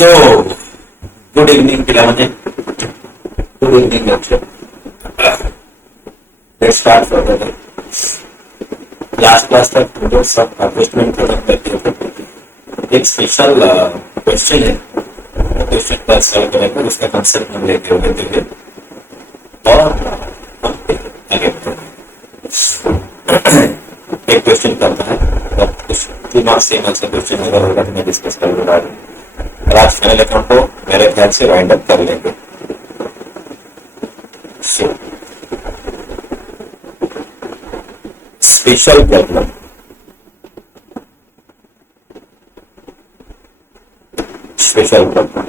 So, good evening, Pilamani. Good evening, lecture. Let's start further. Last class तक जो सब अटेस्टमेंट खत्म करते थे, एक स्पेशल क्वेश्चन है, क्वेश्चन का सॉल्व करेंगे, उसका कंसेप्ट हम लेके होंगे और हम आगे बढ़ेंगे। एक क्वेश्चन करता है और कुछ 2 मार्क्स सेम आंसर क्वेश्चन अगर होगा तो मैं डिस्कस कर दूंगा और आज फाइनल अकाउंट को मेरे ख्याल से वाइंड अप कर लेंगे। स्पेशल प्रॉब्लम, स्पेशल प्रॉब्लम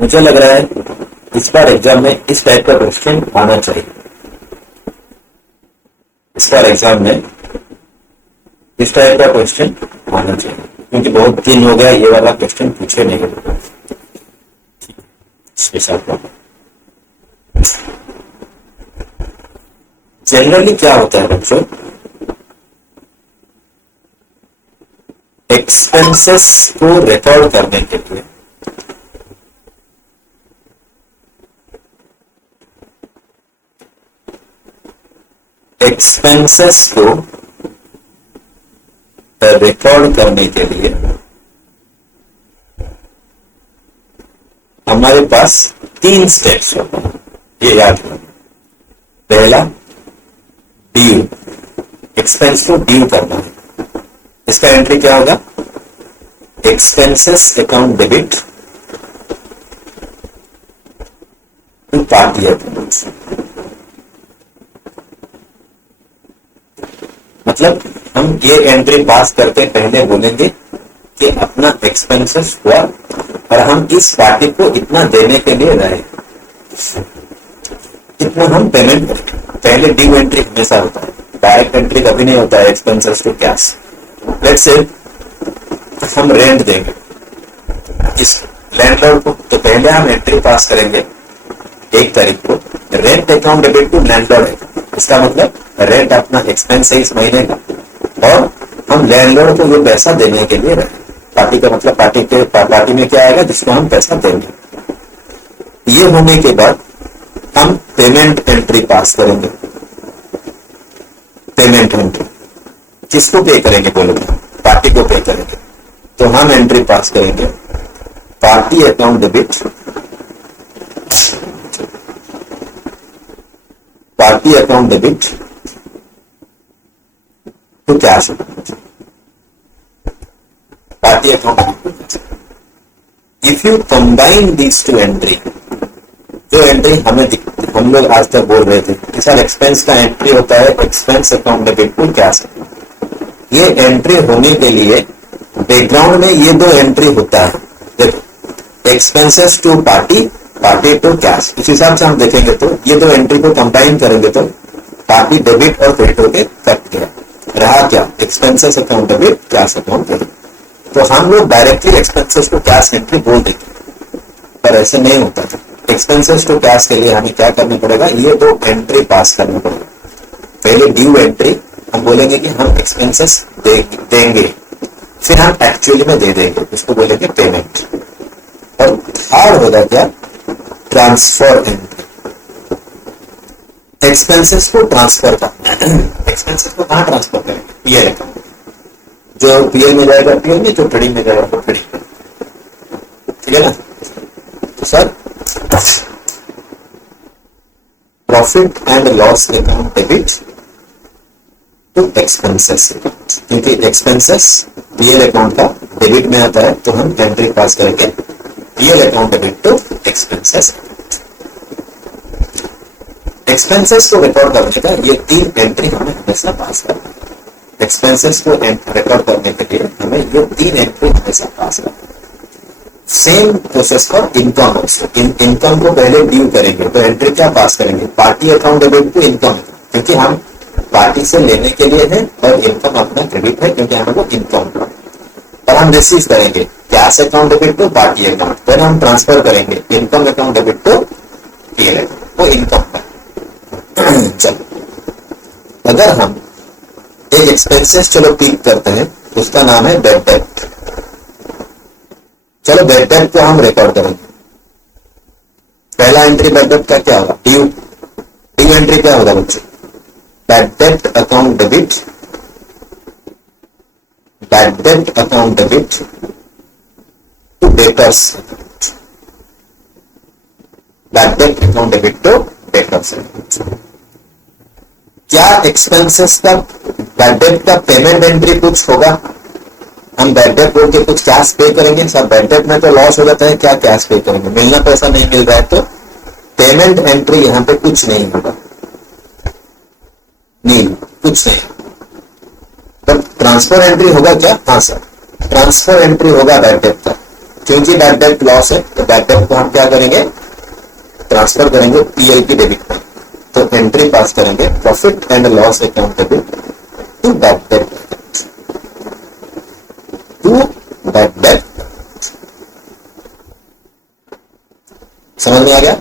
मुझे लग रहा है इस बार एग्जाम में इस टाइप का क्वेश्चन आना चाहिए। इस बार एग्जाम में इस टाइप का क्वेश्चन आना चाहिए क्योंकि बहुत दिन हो गया ये वाला क्वेश्चन पूछे नहीं गए। स्पेशल प्रॉब्लम जनरली क्या होता है बच्चों, एक्सपेंसेस को रिकॉर्ड करने के लिए हमारे पास 3 स्टेप्स होते हैं, ये याद रखो। पहला ड्यू, एक्सपेंस को ड्यू करना है। इसका एंट्री क्या होगा? Expenses account debit to party accounts. मतलब हम ये एंट्री पास करके पहले बोलेंगे कि अपना एक्सपेंसेस हुआ और हम इस पार्टी को इतना देने के लिए रहे, इतना हम पेमेंट करें। पहले ड्यू एंट्री हमेशा होता है, डायरेक्ट एंट्री कभी नहीं होता है expenses to cash. Let's say हम रेंट देंगे इस लैंडलॉर्ड को, तो पहले हम एंट्री पास करेंगे 1 तारीख को, rent account debit to landlord. इसका मतलब रेंट अपना एक्सपेंस है इस महीने का और हम लैंडलॉर्ड को ये पैसा देने के लिए रहे। पार्टी का मतलब पार्टी में क्या आएगा? जिसको हम पैसा देंगे। ये होने के बाद हम पेमेंट एंट्री पास करेंगे। पेमेंट एंट्री किसको पे करेंगे बोलोगे? पार्टी को पे करेंगे, तो हम एंट्री पास करेंगे party account debit, party account debit to cash account, party account. If you combine these 2 entry, जो एंट्री हम लोग आज तक बोल रहे थे कि सर एक्सपेंस का एंट्री होता है expense account debit to cash. ये एंट्री होने के लिए बैकग्राउंड में ये 2 एंट्री होता है। देखो, expenses to party, party to cash. इस हिसाब से हम देखेंगे तो ये 2 एंट्री को कंबाइन करेंगे तो पार्टी डेबिट और क्रेडिट होके कट गया, रहा क्या? Expenses account debit, cash account debit. तो हम लोग directly expenses to cash entry बोल देंगे, पर ऐसे नहीं होता था। एक्सपेंसेस टू कैश के लिए हमें क्या करना पड़ेगा? ये 2 एंट्री पास करना पड़ेगा। पहले ड्यू एंट्री हम बोलेंगे कि हम एक्सपेंसेस देंगे, फिर हम एक्चुअली में दे देंगे, उसको बोलेंगे पेमेंट। और थर्ड होगा क्या? Transfer entry. एक्सपेंसेस को ट्रांसफर करना। एक्सपेंसेस को कहां ट्रांसफर करेंगे? PL account. जो पीएल में जाएगा पीएल में, जो ट्रेडिंग में जाएगा तो ट्रेडिंग में। ठीक है ना? तो sir profit and loss account debit to expenses account, क्योंकि एक्सपेंसेस पीएल अकाउंट का डेबिट में आता है, तो हम एंट्री पास करके PL account debit to expenses. Expenses को रिकॉर्ड करने का ये 3 एंट्री हमें हमेशा पास करना है। एक्सपेंसेस को रिकॉर्ड करने के लिए हमें ये 3 एंट्री हमेशा पास करना है। Same process for income also. Income को पहले ड्यू करेंगे तो एंट्री क्या पास करेंगे? Party account debit to income, क्योंकि हम पार्टी से लेने के लिए है और इनकम अपना क्रेडिट है क्योंकि हमको इनकम। और हम रिसीव करेंगे cash account debit to party account, फिर हम ट्रांसफर करेंगे income account debit to PL account, वो इनकम पर। चलो, अगर हम एक एक्सपेंसेस चलो पिक करते हैं, उसका नाम है बेड डेट। चलो बैड डेट को हम रिकॉर्ड करेंगे। पहला एंट्री बैड डेट का क्या होगा, ड्यू। ड्यू एंट्री क्या होगा बच्चे, bad debt account debit, bad debt account debit to debtors, bad debt account debit to debtors. क्या एक्सपेंसेस का बैड डेट का पेमेंट एंट्री कुछ होगा, हम बैड डेट बोल के कुछ कैश पे करेंगे। सब बैड डेट में तो लॉस हो जाता है, क्या कैश पे करेंगे, मिलना पैसा नहीं मिल रहा है तो पेमेंट एंट्री यहां पे कुछ नहीं होगा, नहीं कुछ नहीं। तो ट्रांसफर एंट्री होगा क्या, हाँ सर ट्रांसफर एंट्री होगा बैड डेट का, क्योंकि बैड डेट लॉस है तो बैड डेट को हम क्या करेंगे, ट्रांसफर करेंगे पीएल की डेबिट में। तो एंट्री पास करेंगे profit and loss account debit to bad debt, to bad debt. समझ में आ गया।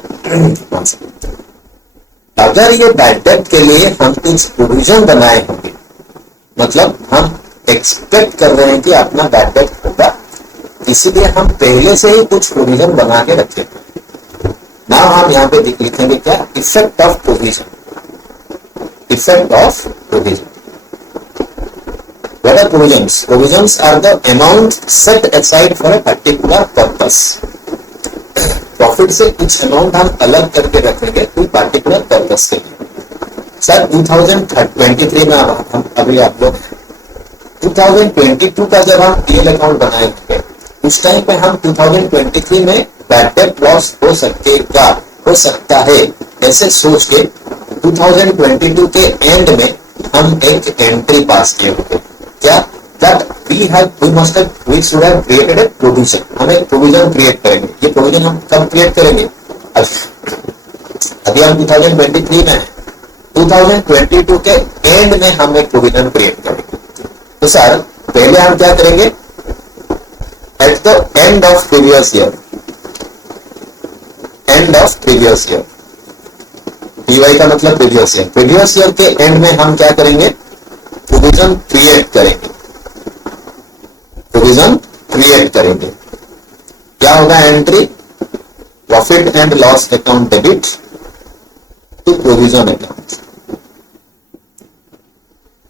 अगर ये बैड डेट के लिए हम कुछ प्रोविजन बनाए होंगे, मतलब हम एक्सपेक्ट कर रहे हैं कि अपना बैड डेट होगा, इसीलिए हम पहले से ही कुछ प्रोविजन बना के रखे। ना हम यहाँ पे लिखेंगे क्या, effect of provision, effect of provision. What are provisions? Provisions are the amount set aside for a particular purpose. Profit से कुछ अमाउंट हम अलग करके रखेंगे कोई पार्टिकुलर पर्पस के लिए। सर 2023 में हम अभी आप लोग 2022 का जब हम पीएल अकाउंट बनाए थे, उस टाइम पे हम 2023 में बैड डेट लॉस हो सकता है ऐसे सोच के 2022 के एंड में हम एक एंट्री पास किए होते। क्या, that we should have created a provision, हम एक प्रोविजन क्रिएट करेंगे। ये प्रोविजन हम कब क्रिएट करेंगे, अभी हम 2023 में हैं, 2022 के एंड में हम एक प्रोविजन क्रिएट करेंगे। तो सर पहले हम क्या करेंगे, at the end of previous year, end of previous year, PY का मतलब प्रीवियस ईयर, प्रीवियस ईयर के एंड में हम क्या करेंगे, प्रोविजन क्रिएट करेंगे, प्रोविजन क्रिएट करेंगे। क्या होगा entry, profit and loss account debit to provision account.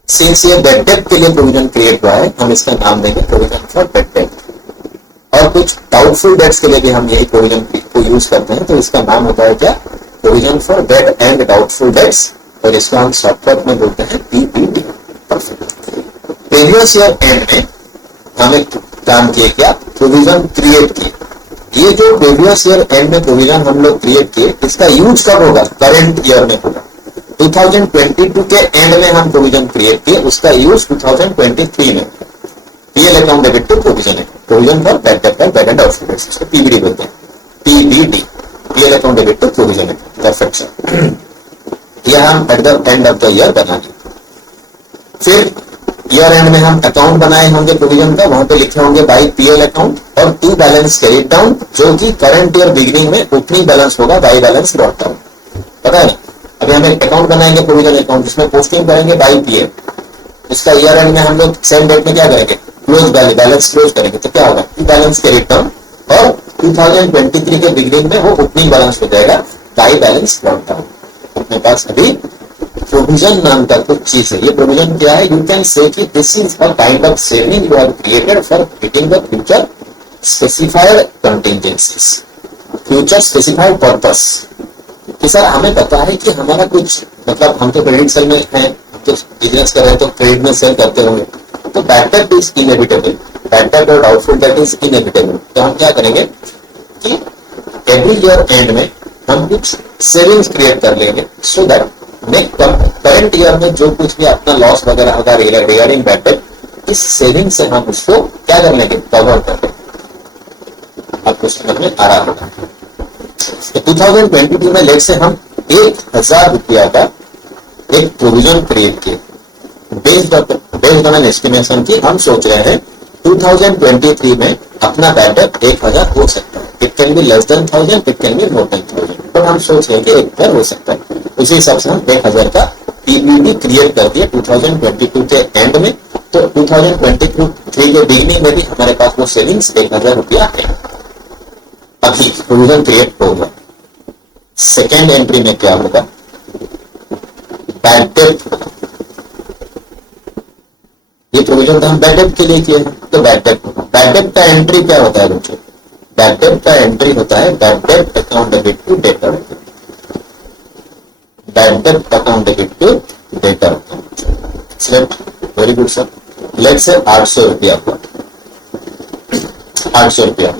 Since ये बैड डेट के लिए प्रोविजन क्रिएट हुआ है, हम इसका नाम देंगे प्रोविजन फॉर बैड डेट। और कुछ डाउटफुल डेट्स के लिए भी हम यही प्रोविजन को यूज करते हैं, तो इसका नाम होता है क्या, provision for bad and doubtful dates, और इसको हम शॉर्टकट में बोलते हैं पीबीडी। प्रीवियस ईयर एंड में हम एक काम किए, क्या, प्रोविजन क्रिएट किए। ये जो प्रीवियस ईयर एंड में प्रोविजन हम लोग क्रिएट किए, इसका यूज कब होगा, करंट ईयर में होगा। 2022 के एंड में हम प्रोविजन क्रिएट किए, उसका यूज 2023 में PL account debit to provision है, provision for bad debt and bad and doubtful debts, इसको पीबीडी बोलते हैं, PBD, PL account debit to provision है। परफेक्ट सर, यह हम at the end of the year बनाएंगे। फिर ईयर एंड में हम अकाउंट बनाए होंगे प्रोविजन का, वहां पे लिखे होंगे बाई पीएल अकाउंट, और टू बैलेंस कैरिड डाउन, जो कि करंट ईयर बिगिनिंग में ओपनिंग बैलेंस होगा, बाई बैलेंस ब्रॉट डाउन। पता है ना, अभी हम एक अकाउंट बनाएंगे प्रोविजन अकाउंट, जिसमें पोस्टिंग करेंगे बाई पीएल, इसका ईयर एंड में हम लोग सेम डेट में क्या करेंगे, क्लोज बैलेंस क्लोज करेंगे। तो क्या होगा, टू बैलेंस कैरिड डाउन, और 2023 के बिगिनिंग में वो ओपनिंग बैलेंस हो जाएगा बाई बैलेंस ब्रॉट डाउन। अपने पास अभी प्रोविजन नाम का कुछ चीज है। ये प्रोविजन क्या है, यू कैन से कि this is a kind of saving you have created for meeting the future specified contingencies, future specified purpose. कि सर हमें पता है कि हमारा कुछ, मतलब हम तो क्रेडिट सेल में हैं, तो बिजनेस कर रहे हैं तो क्रेडिट में सेल करते होंगे, तो bad debt is inevitable, bad debt और डाउटफुल डेट इज इनएविटेबल। तो हम क्या करेंगे कि एवरी ईयर एंड में हम कुछ सेविंग्स क्रिएट कर लेंगे, सो दैट करंट ईयर में जो कुछ भी अपना लॉस वगैरह होगा रिगार्डिंग बैड डेट, इस सेविंग से हम उसको क्या कर लेंगे, कवर कर लेंगे। आपको समझ में आ रहा होगा। 2022 में लेट से हम 1000 रुपया का एक प्रोविजन क्रिएट किए, बेस्ड ऑन एन एस्टिमेशन की हम सोच रहे हैं 2023 में अपना बैड डेट 1000 हो सकता है। It can be less than 1000, it can be more than 1000, but हम सोच रहे हैं कि 1000 हो सकता है। उसी हिसाब से हम 1000 का पीबीडी क्रिएट कर दिए 2022 के एंड में। तो 2023 के बिगिनिंग में भी हमारे पास वो सेविंग्स 1000 रुपया है। अभी प्रोविजन क्रिएट होगा। सेकेंड एंट्री में क्या होगा, बैड डेब्ट होगा। ये प्रोविजन तो हम बैड डेब्ट के लिए किए हैं, तो बैड डेब्ट होगा। बैड डेब्ट का एंट्री क्या होता है बच्चों, बैड डेब्ट का एंट्री होता है बैड डेब्ट account debit to debtor, bad डेब्ट account debit to debtor account. Very good sir. Late से 800 रुपया हुआ, 800 रुपया।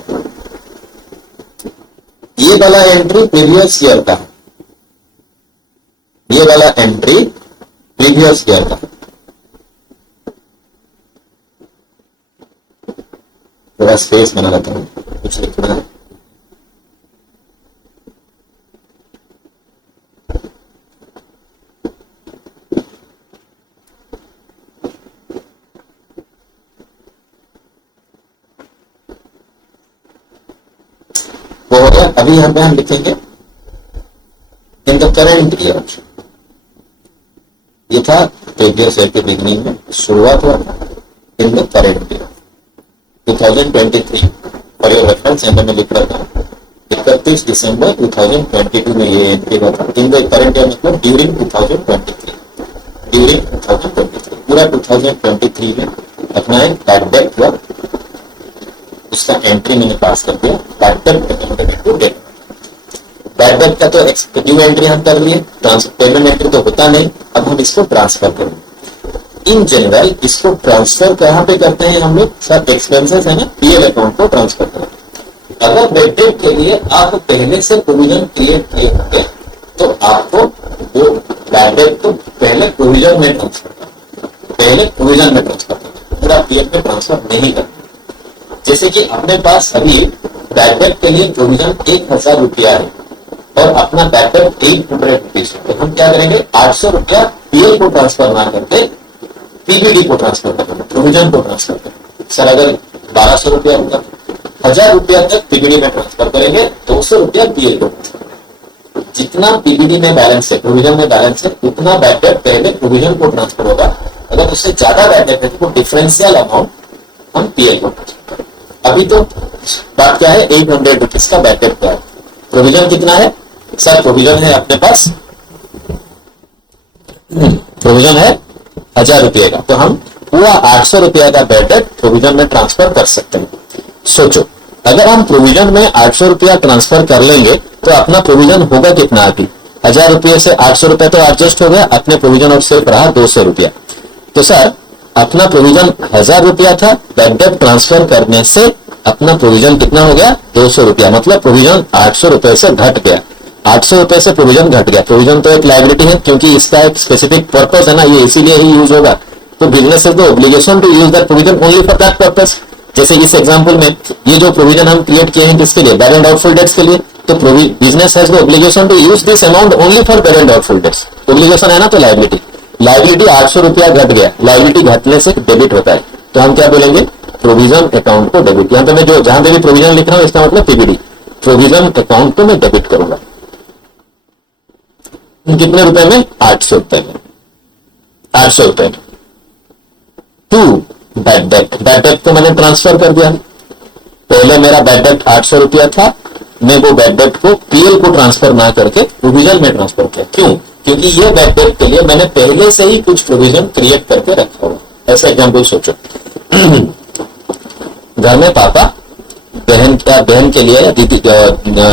ये वाला एंट्री प्रीवियस ईयर का है, ये वाला एंट्री प्रीवियस ईयर का। थोड़ा स्पेस बना लेता हूं, कुछ लिखना है। वो हो गया। अभी यहां पे हम लिखेंगे इन द करेंट ईयर। ये था प्रीवियस ईयर के बिगिनिंग में, शुरुआत हुआ in the current year 2023। For your reference यहां में लिख रहा था 31 दिसंबर 2022 में ये एंट्री हुआ था। इन द करेंट ईयर मतलब ड्यूरिंग 2023, ड्यूरिंग 2023 पूरा 2023 में अपना एक बैड डेब्ट हुआ, उसका एंट्री मैंने पास कर दिया। बैड डेब्ट अकाउंट टू डेट, बैड डेब्ट का तो ड्यू एंट्री हम कर लिए, पेमेंट एंट्री तो होता नहीं। अब हम इसको ट्रांसफर करेंगे। इन जनरल इसको ट्रांसफर कहां पे करते हैं हम लोग, सर एक्सपेंसेस है ना, पीएल अकाउंट को ट्रांसफर करें। अगर बैड डेब्ट के लिए आप पहले से प्रोविजन क्रिएट किए होंगे तो आपको वो बैड डेब्ट को पहले प्रोविजन में ट्रांसफर करना, पहले प्रोविजन में ट्रांसफर करना, पूरा पीएल में ट्रांसफर नहीं करना। जैसे कि अपने पास अभी बैड डेब्ट के लिए प्रोविजन 1000 रुपया है और अपना बैड डेब्ट 800 रुपीज, तो हम क्या करेंगे 800 रुपया पीएल को ट्रांसफर ना करते पीबीडी को ट्रांसफर करना, प्रोविजन को ट्रांसफर करना। सर अगर 1200 रुपया होगा 1000 रुपया तक पीबीडी में ट्रांसफर करेंगे, 200 रुपया पीएल को ट्रांसफर। जितना पीबीडी में बैलेंस है, प्रोविजन में बैलेंस है, उतना बैड डेब्ट पहले प्रोविजन को ट्रांसफर होगा। अगर उससे ज्यादा बैड डेब्ट है तो डिफरेंशियल अमाउंट हम पीएल को ट्रांसफर करेंगे। अभी तो बात क्या है, 800 रुपीज का बैड डेब्ट है। प्रोविजन कितना है सर, प्रोविजन है अपने पास, प्रोविजन है 1000 रुपये का, तो हम पूरा 800 रुपया का बैड डेब्ट प्रोविजन में ट्रांसफर कर सकते हैं। सोचो अगर हम प्रोविजन में 800 रुपया ट्रांसफर कर लेंगे तो अपना प्रोविजन होगा कितना, अभी 1000 रुपये से 800 रुपया तो एडजस्ट हो गया, अपने प्रोविजन और सिर्फ रहा 200 रुपया। तो सर अपना प्रोविजन 1000 रुपया था, बैड डेब्ट ट्रांसफर करने से अपना प्रोविजन कितना हो गया 200 रुपया, मतलब प्रोविजन 800 रुपए से घट गया। 800 रुपए से प्रोविजन घट गया। प्रोविजन तो एक लायबिलिटी है क्योंकि इसका एक स्पेसिफिक पर्पस है ना, ये इसीलिए ही यूज होगा। तो business is the obligation to use that provision only for that purpose. जैसे इस एग्जांपल में ये जो प्रोविजन हम क्रिएट किए हैं किसके लिए, बैड एंड डाउटफुल डेट्स के लिए, तो business has the obligation to use this amount only for bad and doubtful debts. Obligation है ना, तो लायबिलिटी, लायबिलिटी 800 रुपया घट गया, लायबिलिटी घटने से डेबिट होता है, तो हम क्या बोलेंगे प्रोविजन अकाउंट को डेबिट। यहां पे मैं जो जहां पे भी प्रोविजन लिख रहा हूं इसका मतलब पीबीडी, प्रोविजन अकाउंट को मैं डेबिट करूंगा। कितने रुपए में, 800 रुपए में, 800 रुपए में टू बैड डेब्ट। बैड डेब्ट को मैंने ट्रांसफर कर दिया, पहले मेरा बैड डेब्ट 800 रुपया था, मैं वो बैड डेब्ट को पीएल को ट्रांसफर ना करके प्रोविजन में ट्रांसफर किया। क्यों, क्योंकि ये बैड डेब्ट के लिए मैंने पहले से ही कुछ प्रोविजन क्रिएट करके रखा हुआ। ऐसा एग्जाम्पल सोचो घर में पापा बहन के लिए या दीदी,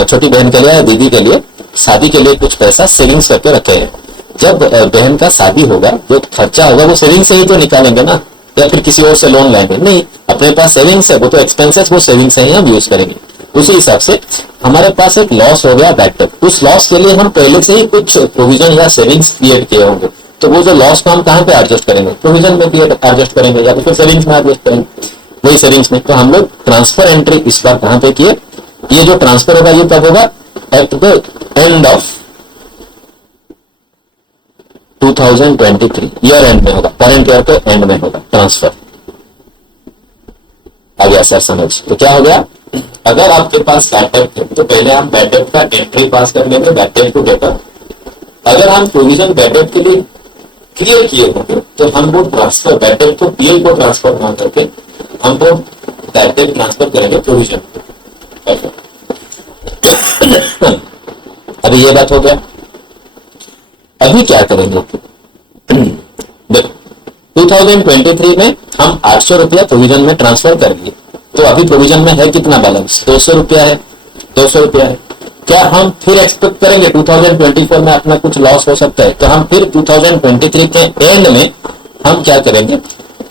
छोटी बहन के लिए या दीदी के लिए शादी के लिए कुछ पैसा सेविंग्स करके रखे हैं। जब बहन का शादी होगा जो खर्चा होगा वो सेविंग से ही तो निकालेंगे ना, या फिर किसी और से लोन लाएंगे, नहीं, अपने पास सेविंग्स है, वो तो एक्सपेंसेस वो सेविंग्स से ही हम यूज करेंगे। उसी हिसाब से हमारे पास एक लॉस हो गया बैड डेब्ट, उस लॉस के लिए हम पहले से ही कुछ प्रोविजन या सेविंग्स क्रिएट किए होंगे, तो वो जो लॉस को हम कहां पे एडजस्ट करेंगे, प्रोविजन में एडजस्ट करेंगे या फिर सेविंग्स में एडजस्ट करेंगे, वही सेविंग्स में। तो हम लोग ट्रांसफर एंट्री इस बार कहां पे किए, ये जो ट्रांसफर होगा ये कब होगा, eight the end of 2023 year and में होगा, करंट ईयर के एंड में होगा ट्रांसफर। आ गया सर समझ। तो क्या हो गया, अगर आपके पास बैड डेब्ट है तो पहले हम बैड डेब्ट का एंट्री पास कर लेंगे, बैड डेब्ट टू डेटर। अगर हम प्रोविजन बैड डेब्ट के लिए क्लियर किए होंगे तो हम वो ट्रांसफर बैड डेब्ट को पीएल को ट्रांसफर ना करके हम वो बैड डेब्ट ट्रांसफर करेंगे प्रोविजन। अभी ये बात हो गया। अभी क्या करेंगे, देखो 2023 में हम 800 रुपया प्रोविजन में ट्रांसफर कर दिए, तो अभी प्रोविजन में है कितना बैलेंस, 200 रुपया है, 200 रुपया है। क्या हम फिर एक्सपेक्ट करेंगे 2024 में अपना कुछ लॉस हो सकता है, तो हम फिर 2023 के एंड में हम क्या करेंगे,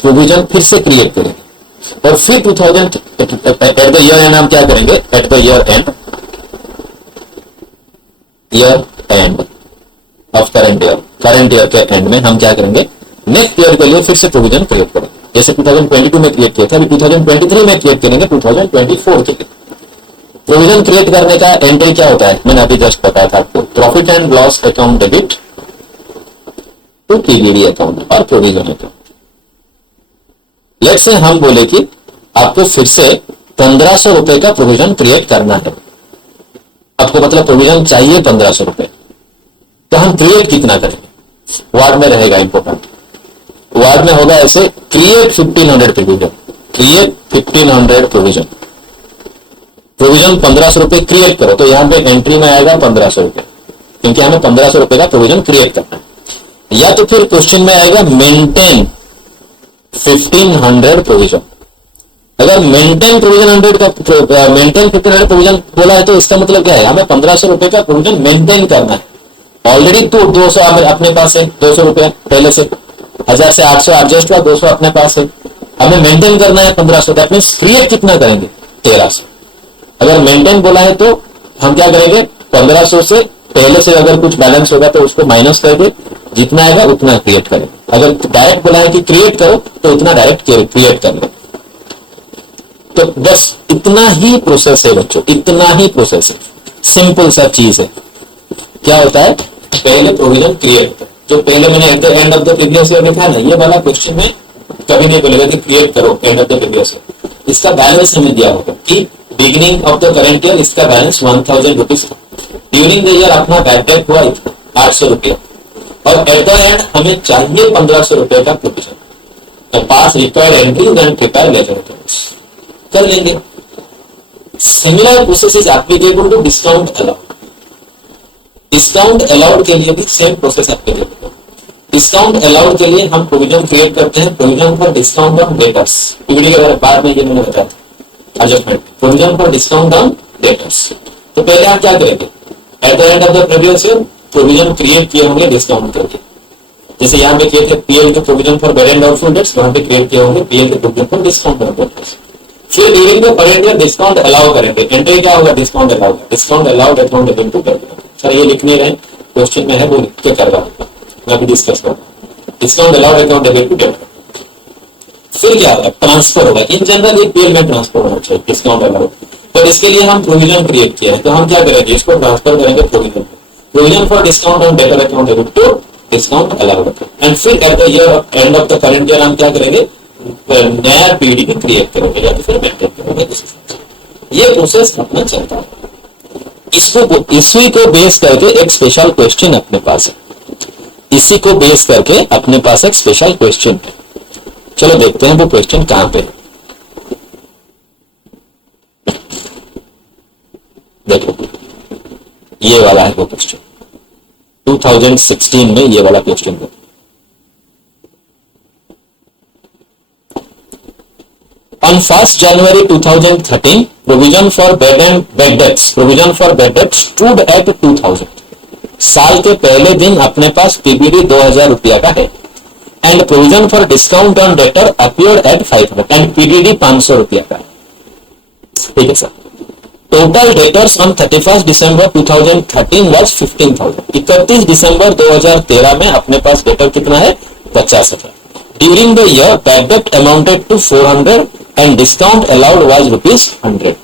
प्रोविजन फिर से क्रिएट करेंगे और फिर 2000 एट द ईयर एंड हम क्या करेंगे, at the year end of current year के एंड में हम क्या करेंगे, नेक्स्ट ईयर के लिए फिर से प्रोविजन क्रिएट करेंगे। जैसे 2022 में क्रिएट किया था, अभी 2023 में क्रिएट करेंगे 2024 के लिए। प्रोविजन क्रिएट करने का एंट्री क्या होता है, मैंने अभी जस्ट बताया था आपको, profit and loss account debit to PBD account और प्रोविजन अकाउंट। लेट्स से हम बोले कि आपको फिर से 1500 रुपए का प्रोविजन क्रिएट करना है, आपको मतलब प्रोविजन चाहिए 1500 रुपए, तो हम क्रिएट कितना करेंगे, वार्ड में रहेगा इंपॉर्टेंट, वार्ड में होगा ऐसे, create 1500 provision, create 1500 provision, provision 1500 रुपए क्रिएट करो, तो यहां पे एंट्री में आएगा 1500 रुपए, क्योंकि हमें 1500 रुपए का प्रोविजन क्रिएट करना है। या तो फिर क्वेश्चन में आएगा मेंटेन 1500 प्रोविजन। अगर मेंटेन प्रोविजन 100 का मेंटेन 1500 प्रोविजन बोला है, तो इसका मतलब क्या है, हमें 1500 रुपए का प्रोविजन मेंटेन करना है। ऑलरेडी तो 200 अपने पास है, 200 रुपया पहले से 1000 से 800 एडजस्ट हुआ, 200 अपने पास है, हमें मेंटेन करना है 1500, दैट मींस क्रिएट कितना करेंगे, 1300। अगर मेंटेन बोला है तो हम क्या करेंगे, 1500 से पहले से अगर कुछ बैलेंस होगा तो उसको माइनस करके जितना आएगा उतना क्रिएट करेंगे। अगर डायरेक्ट बोला है कि क्रिएट करो तो उतना डायरेक्ट क्रिएट कर लो। तो बस इतना ही प्रोसेस है बच्चों, इतना ही प्रोसेस है, सिंपल सा चीज है। क्या होता है, पहले प्रोविजन क्रिएट होता है, जो पहले मैंने eight the end of the previous year लिखा है ना, ये वाला क्वेश्चन में कभी नहीं बोलेगा कि क्रिएट करो and of the previous year, इसका बैलेंस हमें दिया होगा कि beginning of the current year इसका बैलेंस 1000 रुपीज था, ड्यूरिंग द ईयर अपना बैड डेट हुआ 800 रुपया, और एट द एंड हमें चाहिए 1500 रुपए का प्रोविजन। तो pass required entries and prepare ledger कर लेंगे। Similar process is applicable to discount allowed. Discount allowed के लिए भी सेम प्रोसेस एप्लीकेबल है। डिस्काउंट अलाउड के लिए हम प्रोविजन क्रिएट करते हैं, provision for discount on debtors, PVD के बाद में ये मैंने बताया था adjustment, provision for discount on debtors. तो पहले हम क्या करेंगे, at the end of the previous year provision create किए होंगे डिस्काउंट करके, जैसे यहाँ पे किए थे पीएल के provision for bad and doubtful debts, वहां पे क्रिएट किए होंगे पीएल के provision for discount on debtors. फिर during the current year discount allow करेंगे, एंट्री क्या होगा, discount allow, discount allowed account debit to credit. Sir ये लिखने रहे क्वेश्चन में है, वो लिख के कर रहा हूं मैं अभी डिस्कस कर, discount allowed account debit to credit. फिर क्या होगा, ट्रांसफर होगा, इन जनरल ये पीएल में ट्रांसफर होना चाहिए डिस्काउंट अलाउड, पर इसके लिए हम प्रोविजन क्रिएट किया है, तो हम क्या करेंगे, इसको ट्रांसफर करेंगे provision, provision for discount on debtor account debit to discount allowed. And फिर at the year end of the current year हम क्या करेंगे, नया पीडी भी क्रिएट करेंगे या तो फिर मेंटेन करेंगे। ये प्रोसेस अपना चलता है। इसी को बेस करके एक स्पेशल क्वेश्चन अपने पास है, इसी को बेस करके अपने पास एक स्पेशल क्वेश्चन है। चलो देखते हैं वो क्वेश्चन कहां पे। देखो ये वाला है वो क्वेश्चन, 2016 में ये वाला क्वेश्चन है। On 1st January 2013, provision for bad debts stood at 2000. साल के पहले दिन अपने पास पीबीडी 2000 रुपया का है, and provision for discount on debtor appeared at 500 and PDD 500 रुपया का है। ठीक है सर। टोटल डेटर्स ऑन 31 दिसंबर 2013 वाज 15,000। 31 दिसंबर 2013 में अपने पास डेटर कितना है, 50,000। During the year bad debt amounted to 400 and discount allowed was ₹100।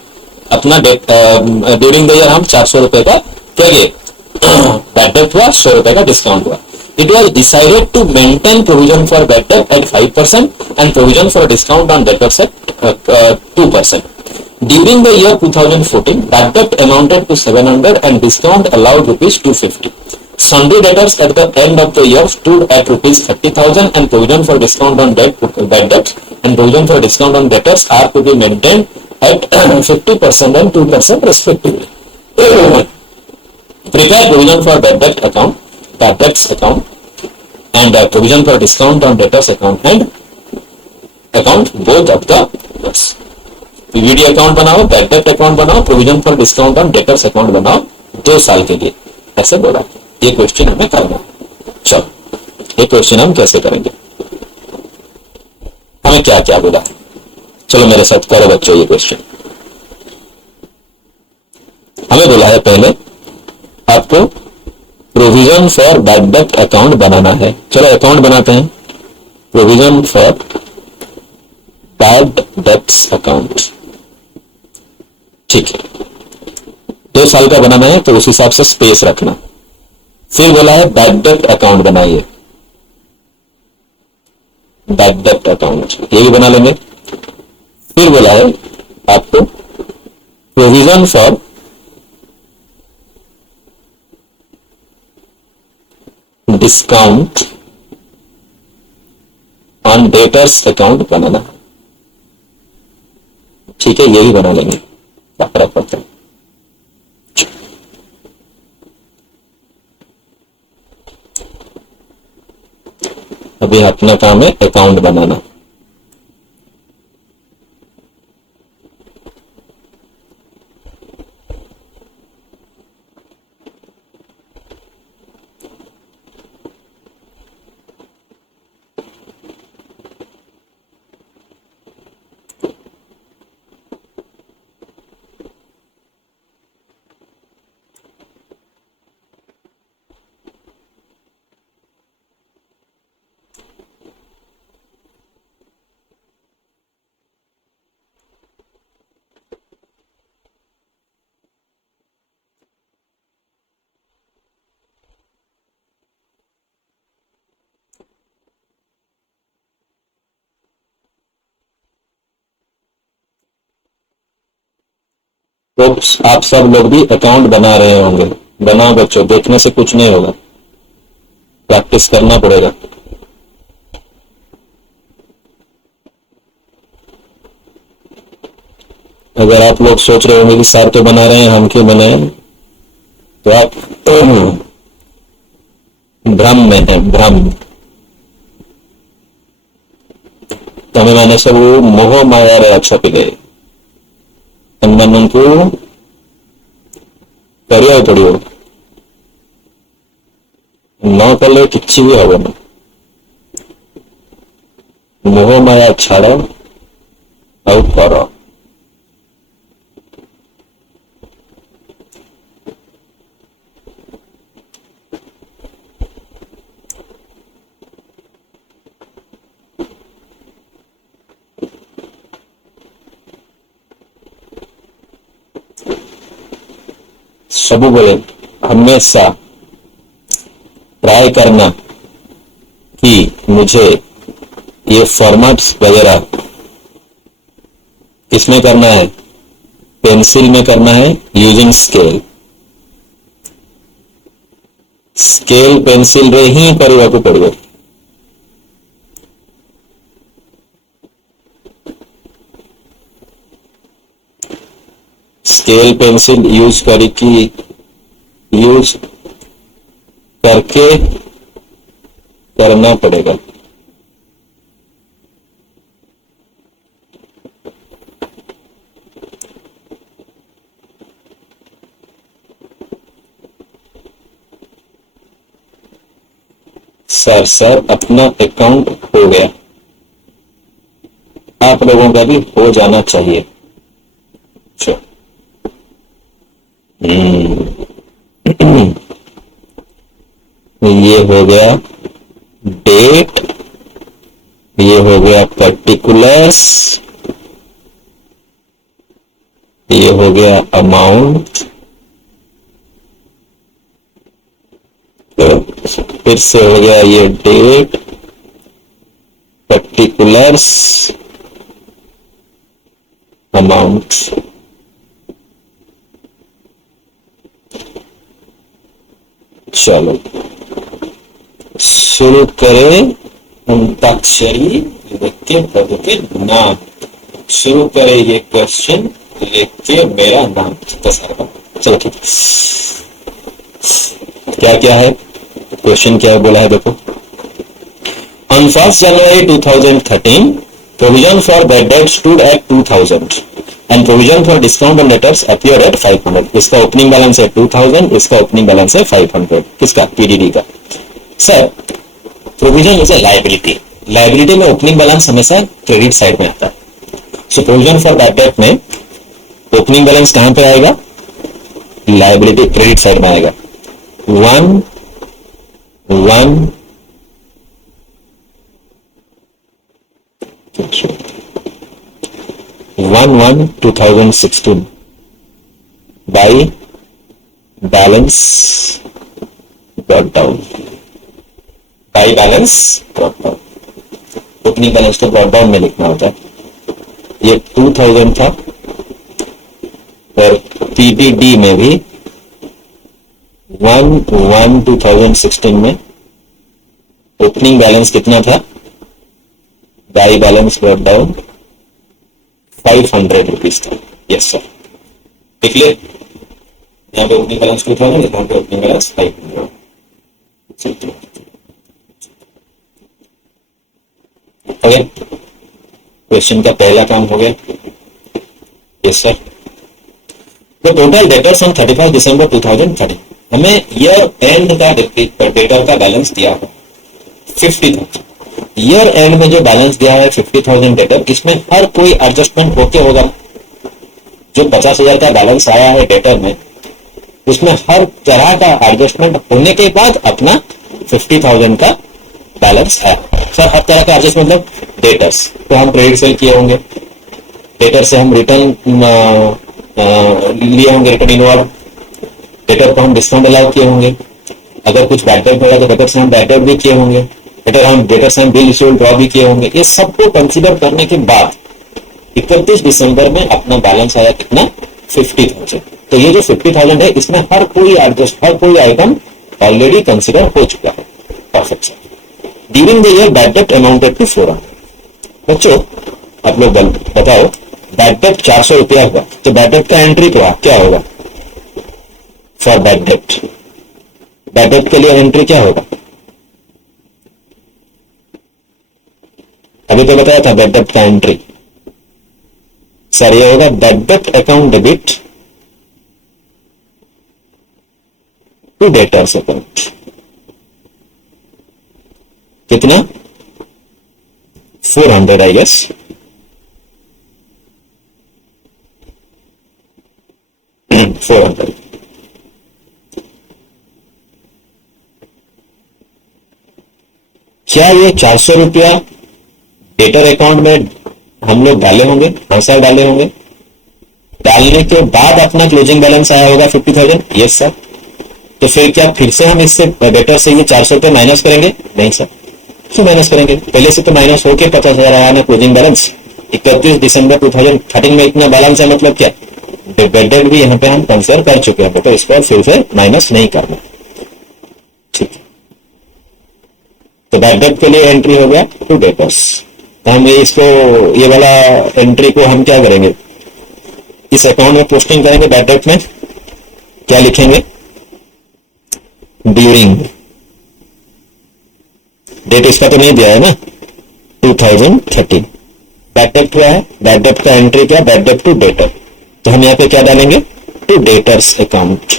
अपना ड्यूरिंग द ईयर हम 400 रुपए का क्या गए बैड डेट हुआ, 100 रुपए का डिस्काउंट हुआ। It was decided to maintain provision for bad debt at 5% and provision for discount on debtors at 2%. During the year 2014, bad debt amounted to 700 and discount allowed ₹250. Sundry debtors at the end of the year stood at ₹30,000 and provision for discount on bad debts and provision for discount on debtors are to be maintained at 50% and 2% respectively. Prepare provision for bad debt account, bad debts account, and provision for discount on debtors account and account both of the years. PVD account बनाओ, bad debt account बनाओ, provision for discount on debtors account बनाओ 2 साल के लिए, ऐसे बोला। ये question हमें करना। चलो ये क्वेश्चन हम कैसे करेंगे, हमें क्या क्या बोला, चलो मेरे साथ करो बच्चों ये क्वेश्चन। हमें बोला है पहले आपको provision for bad debt account बनाना है। चलो अकाउंट बनाते हैं, provision for bad debts account. ठीक है, 2 साल का बनाना है तो उस हिसाब से स्पेस रखना। फिर बोला है बैड डेट अकाउंट बनाइए, बैड डेट अकाउंट ये भी बना लेंगे। फिर बोला है आपको provision for discount on debtors account बनाना है। ठीक है, यही बना लेंगे, क्या फर्क पड़ता है। अभी अपना काम है अकाउंट बनाना। तो आप सब लोग भी अकाउंट बना रहे होंगे, बनाओ बच्चों, देखने से कुछ नहीं होगा, प्रैक्टिस करना पड़ेगा। अगर आप लोग सोच रहे होंगे कि सर तो बना रहे हैं हम क्यों बनाए, तो आप भ्रम में है, भ्रम। तमें मैंने सब मोह माया रे छपिले ଏମାନଙ୍କୁ କରିବାକୁ ପଡିବ, ନ କଲେ କିଛି ବି ହବନି। ମୋହ ମାୟା ଛାଡ ଆଉ କର। सबुबले हमेशा ट्राई करना कि मुझे ये फॉर्मेट्स वगैरह किसमें करना है, पेंसिल में करना है यूजिंग स्केल। स्केल पेंसिल रे ही करने को पड़ेगा। स्केल पेंसिल यूज करके करना पड़ेगा। सर अपना अकाउंट हो गया, आप लोगों का भी हो जाना चाहिए। ये हो गया डेट, ये हो गया पर्टिकुलर्स, ये हो गया अमाउंट, तो फिर से हो गया ये डेट, पर्टिकुलर्स, अमाउंट। चलो शुरू करें अंताक्षरी लिख के प्रभु के नाम। शुरू करें ये क्वेश्चन लिख के मेरा नाम। चलो ठीक है, क्या है क्वेश्चन, क्या बोला है देखो। On 1st January 2013, provision for bad debt stood at 2000 and provision for discount on debtors appeared at 500. इसका ओपनिंग बैलेंस है 2000, इसका ओपनिंग बैलेंस है 500। किसका? पीडीडी का। Sir provision is a liability, liability में ओपनिंग बैलेंस हमेशा क्रेडिट साइड में आता है। So provision for bad date में ओपनिंग बैलेंस कहां पे आएगा? लायबिलिटी क्रेडिट साइड में आएगा। 1/1/2016 by balance brought down, by balance brought down। Opening balance तो ब्रॉट डाउन में लिखना होता है। ये 2000 था और पीडीडी में भी 1/1/2016 में ओपनिंग बैलेंस कितना था? By balance brought down 500 rupees था। यस सर, देख ले, यहाँ पे ओपनिंग बैलेंस 2000, यहाँ पे ओपनिंग बैलेंस 500। ओके, क्वेश्चन का पहला काम हो गया। यस सर, तो टोटल डेटर्स ऑन 31 दिसंबर 2013, हमें ईयर एंड का डेटर का बैलेंस दिया है 50,000। ईयर एंड में जो बैलेंस दिया है 50,000 डेटर, इसमें हर कोई एडजस्टमेंट होके होगा। जो 50,000 का बैलेंस आया है डेटर में, उसमें हर तरह का एडजस्टमेंट होने के बाद अपना 50,000 का बैलेंस है। सर हर तरह का एडजस्टमेंट मतलब डेटर्स तो हम क्रेडिट सेल किए होंगे, डेटर से हम रिटर्न लिए होंगे, रिटर्न इनवर्ड, डेटर को हम डिस्काउंट अलाउ किए होंगे। अगर कुछ बैड डेट होगा तो डेटर से हम बैड डेट भी किए होंगे, डेटर से हम बिल रिसीव्ड ड्रॉ भी किए होंगे। ये सबको कंसीडर करने के बाद 31 दिसंबर में अपना बैलेंस आया कितना? 50,000। तो ये जो 50,000 है, इसमें हर कोई आइटम ऑलरेडी कंसीडर हो चुका है। Perfect sir. During the year bad debt amounted to 400। बच्चों आप लोग बताओ, बैड डेट 400 रुपया हुआ तो बैड डेट का एंट्री क्या होगा? For bad debt, bad debt के लिए एंट्री क्या होगा? अभी तो बताया था बैड डेट का एंट्री। सर ये होगा bad debt account debit to debtors account. कितना? 400 आई गेस। क्या ये 400 रुपया डेटर अकाउंट में हम लोग डाले होंगे? हाँ सर डाले होंगे। डालने के बाद अपना क्लोजिंग बैलेंस आया होगा 50,000। Yes sir. तो फिर क्या फिर से हम इससे डेटर से ये 400 रुपये माइनस करेंगे? नहीं सर, क्यों माइनस करेंगे? पहले से तो माइनस होके 50,000 आया ना क्लोजिंग बैलेंस। 31 दिसंबर 2013 में इतना बैलेंस है, मतलब क्या बैड डेट भी यहाँ पे हम कंसिडर कर चुके हैं, तो इसको फिर से माइनस नहीं करना। ठीक है, तो बैड डेट के लिए एंट्री हो गया टू डेटर्स। तो हम इसको ये वाला एंट्री को हम क्या करेंगे? इस अकाउंट में पोस्टिंग करेंगे। बैड डेट में क्या लिखेंगे? ड्यूरिंग डेट इसका तो नहीं दिया है ना, 2013। बैड डेट क्या है? बैड डेट का एंट्री क्या? Bad debt to debtor. तो हम यहाँ पे क्या डालेंगे? To debtors account,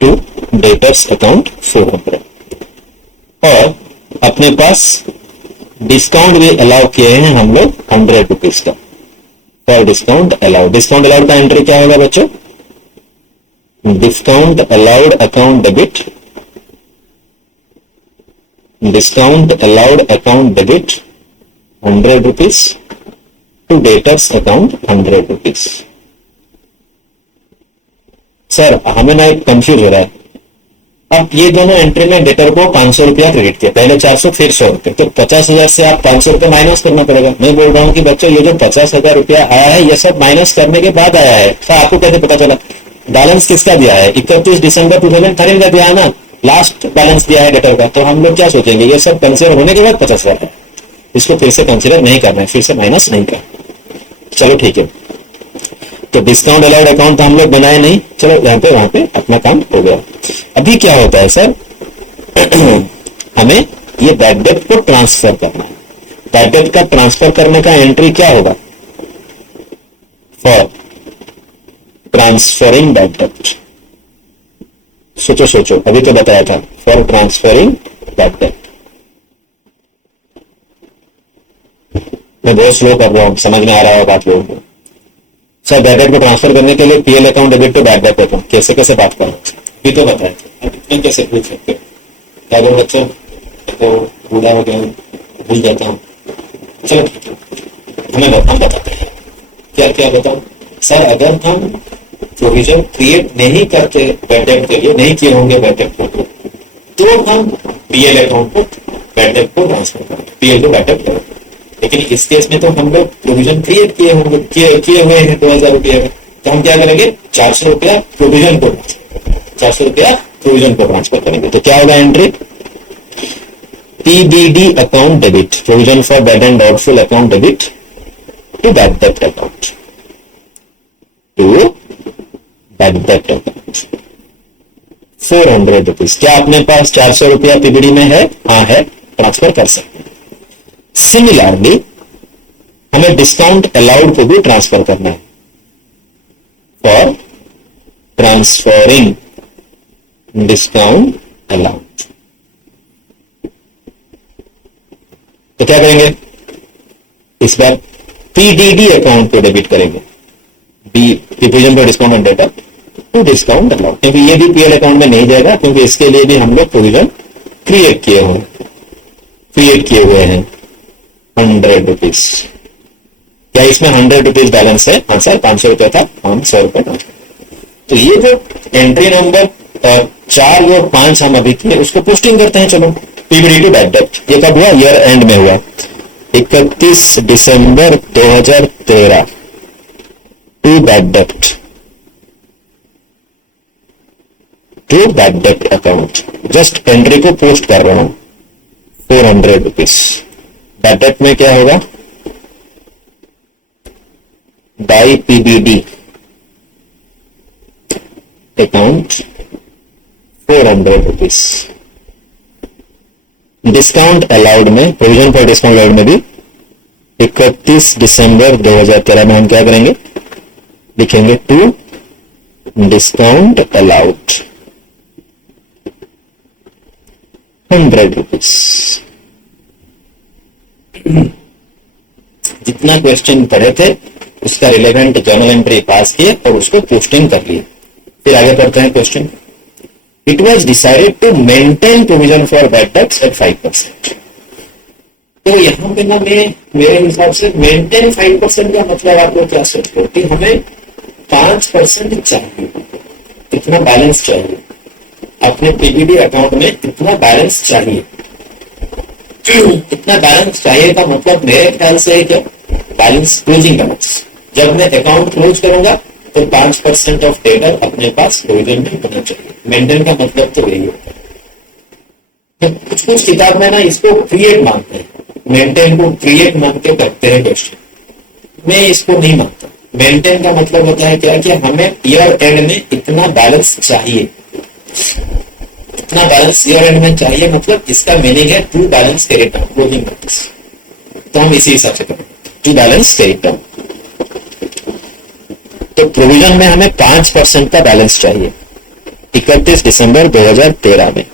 to debtors account 400। और अपने पास डिस्काउंट भी अलाउ किए हैं हम लोग 100 रुपीज का। For discount allowed, discount allowed का एंट्री क्या होगा बच्चों? Discount allowed account debit, discount allowed account debit 100 rupees to debtors account 100 rupees. Sir हमें ना एक कंफ्यूज हो रहा है। अब ये दोनों एंट्री में डेटर को 500 रुपया क्रेडिट किया, पहले 400 फिर 100 रुपये, तो 50,000 से आप 500 रुपये माइनस करना पड़ेगा। मैं बोल रहा हूँ कि बच्चों ये जो 50,000 रुपया आया है, ये सब माइनस करने के बाद आया है। सर आपको कैसे पता चला? बैलेंस किसका दिया है? 31 दिसंबर 2013 का दिया है ना, लास्ट बैलेंस दिया है डेटर का। तो हम लोग क्या सोचेंगे? ये सब कंसिडर होने के बाद 50,000 है, इसको फिर से कंसिडर नहीं करना है, फिर से माइनस नहीं करना। चलो ठीक है। तो डिस्काउंट अलाउड अकाउंट तो हम लोग बनाए नहीं, चलो यहाँ पे वहां पे अपना काम हो गया। अभी क्या होता है सर, हमें ये बैड डेट को ट्रांसफर करना है। बैड डेट का ट्रांसफर करने का एंट्री क्या होगा, फॉर ट्रांसफरिंग बैड डेट। सोचो सोचो, अभी तो बताया था, फॉर ट्रांसफरिंग बैड डेट। मैं बहुत स्लो कर रहा हूं, समझ में आ रहा है बात लोगों को। सर बैड डेट को ट्रांसफर करने के लिए PL account debit to bad debt account कैसे कैसे बात करो, ये तो बताया था। अब इतने कैसे पूछ सकते हो, क्या बोल बच्चों, तो बूढ़ा हो गया, भूल जाता हूँ। चलो हम बताते हैं क्या क्या बताओ। सर अगर हम प्रोविजन क्रिएट नहीं करते बैड डेट के लिए, नहीं किए होंगे बैड डेट को, तो हम पीएल अकाउंट को बैड डेट को ट्रांसफर करेंगे, पीएल को बैड डेट करेंगे। लेकिन इस केस में तो हम लोग प्रोविजन क्रिएट किए होंगे, किए हुए हैं 2000 रुपये का, तो हम क्या करेंगे, 400 रुपया प्रोविजन को, 400 रुपया प्रोविजन को ट्रांसफर करेंगे। तो क्या होगा entry, PBD account debit, provision for bad and doubtful account debit to bad debt account, to bad debt account 400 rupees. क्या अपने पास 400 रुपया पीबीडी में है? हाँ है, ट्रांसफर कर सकते हैं। सिमिलरली हमें डिस्काउंट अलाउड को भी ट्रांसफर करना है, फॉर ट्रांसफरिंग डिस्काउंट अलाउड। तो क्या करेंगे, इस बार पीडीडी अकाउंट को डेबिट करेंगे, provision for discount on data to discount allowed, क्योंकि ये भी पीएल अकाउंट में नहीं जाएगा, क्योंकि इसके लिए भी हम लोग प्रोविजन क्रिएट किए हुए हैं 100 रुपीज। क्या इसमें 100 रुपीज बैलेंस है? हाँ सर, 500 रुपए था, हम 100 रुपए ट्रांसफर। तो ये जो एंट्री नंबर 4 और 5 हम अभी किए, उसको पोस्टिंग करते हैं। चलो, पीबीडी टू बैड डेट, ये कब हुआ, ईयर एंड में हुआ, 31 दिसंबर 2013 to bad debt account. Just entry को पोस्ट कर रहा हूं, 400 रुपीज। बैड डेट में क्या होगा, by PBD account 400 rupees. Discount allowed में, प्रोविजन फॉर डिस्काउंट अलाउड में भी 31 दिसंबर 2013 में हम क्या करेंगे, लिखेंगे टू डिस्काउंट अलाउड 100 रुपीज। जितना क्वेश्चन पढ़े थे उसका रिलेवेंट जर्नल एंट्री पास किए और उसको पोस्टिंग कर लिए। फिर आगे पढ़ते हैं question. It was decided to maintain provision for bad debts at 5%। तो यहां पे ना मेरे हिसाब से मेंटेन 5% का मतलब आप लोग क्या सोचते हो कि हमें 5% चाहिए, कितना बैलेंस चाहिए अपने पीबीडी अकाउंट में, कितना बैलेंस चाहिए। इतना बैलेंस चाहिए का मतलब मेरे ख्याल से है क्या, बैलेंस, क्लोजिंग बैलेंस। जब मैं अकाउंट क्लोज करूंगा तो 5% ऑफ डेटर अपने पास प्रोविजन में होना चाहिए। मेंटेन का मतलब तो यही होता है। कुछ कुछ किताब में ना इसको क्रिएट मानते हैं, मेंटेन को क्रिएट मान के करते हैं क्वेश्चन। मैं इसको नहीं मानता। मेंटेन का मतलब होता है क्या कि हमें ईयर एंड में इतना बैलेंस चाहिए, इतना बैलेंस ईयर एंड में चाहिए, मतलब इसका मीनिंग है to balance carry down, closing balance. तो हम इसी हिसाब से करेंगे, टू बैलेंस कैरी डाउन। तो प्रोविजन में हमें 5% का बैलेंस चाहिए 31 दिसंबर 2013 में।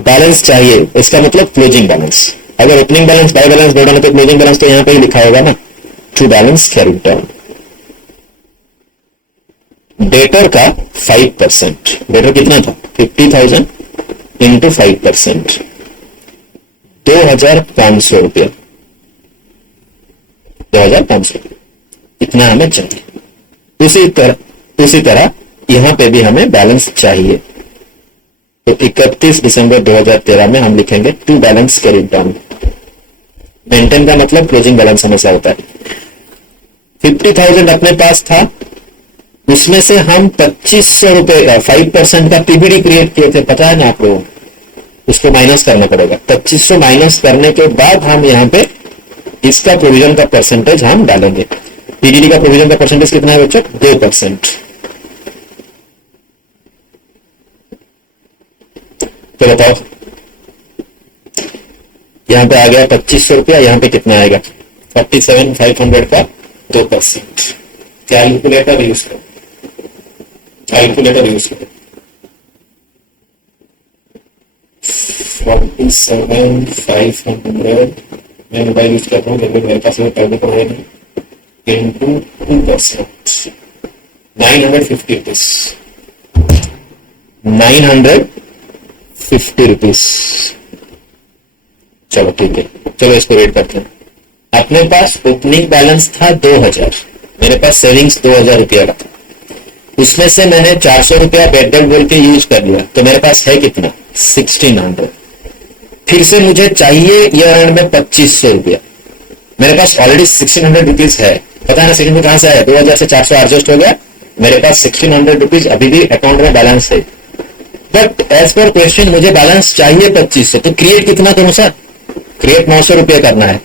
बैलेंस चाहिए, इसका मतलब क्लोजिंग बैलेंस। अगर opening balance, by balance, board होने पे क्लोजिंग बैलेंस तो यहां पे ही लिखा होगा ना, to balance carry down. Debtor का 5%, डेटर कितना था, 50,000 इंटू 5%, 2,500 रुपया, 2,500 रुपया, इतना हमें चाहिए। उसी तरह यहां पे भी हमें बैलेंस चाहिए। तो 31 दिसंबर 2013 में हम लिखेंगे to balance carry down. Maintain का मतलब क्लोजिंग बैलेंस हमेशा होता है। 50,000 अपने पास था, उसमें से हम 2,500 रुपए का 5% का पीबीडी क्रिएट किए थे, पता है ना आप लोगों, उसको माइनस करना पड़ेगा। 2,500 माइनस करने के बाद हम यहाँ पे इसका प्रोविजन का परसेंटेज हम डालेंगे। पीडीडी का प्रोविजन का परसेंटेज कितना है बच्चों? 2%। तो बताओ, यहां पे आ गया 2500 रुपया, यहां पे कितना आएगा? 47,500 का 2%। कैलकुलेटर यूज करो, कैलकुलेटर यूज करो। 47,500 मैं मोबाइल यूज कर रहा हूँ, लेकिन मेरे पास कैलकुलेटर है नहीं। Into 2%, 950 rupees, 950 rupees. चलो ठीक है, चलो इसको रेट करते हैं। अपने पास ओपनिंग बैलेंस था 2000, मेरे पास सेविंग्स 2000 रुपया का था, उसमें से मैंने 400 रुपया बेड डेट बोल के यूज कर लिया, तो मेरे पास है कितना? 1600। फिर से मुझे चाहिए ईयर एंड में 2500 रुपया, मेरे पास ऑलरेडी 1600 रुपीज है। पता है ना 1600 कहां से आया? 2000 से 400 एडजस्ट हो गया, मेरे पास 1600 रुपीज अभी भी अकाउंट में बैलेंस है। बट एज पर क्वेश्चन मुझे बैलेंस चाहिए 2500, तो क्रिएट कितना करूं सर? क्रिएट 900 रुपये करना है।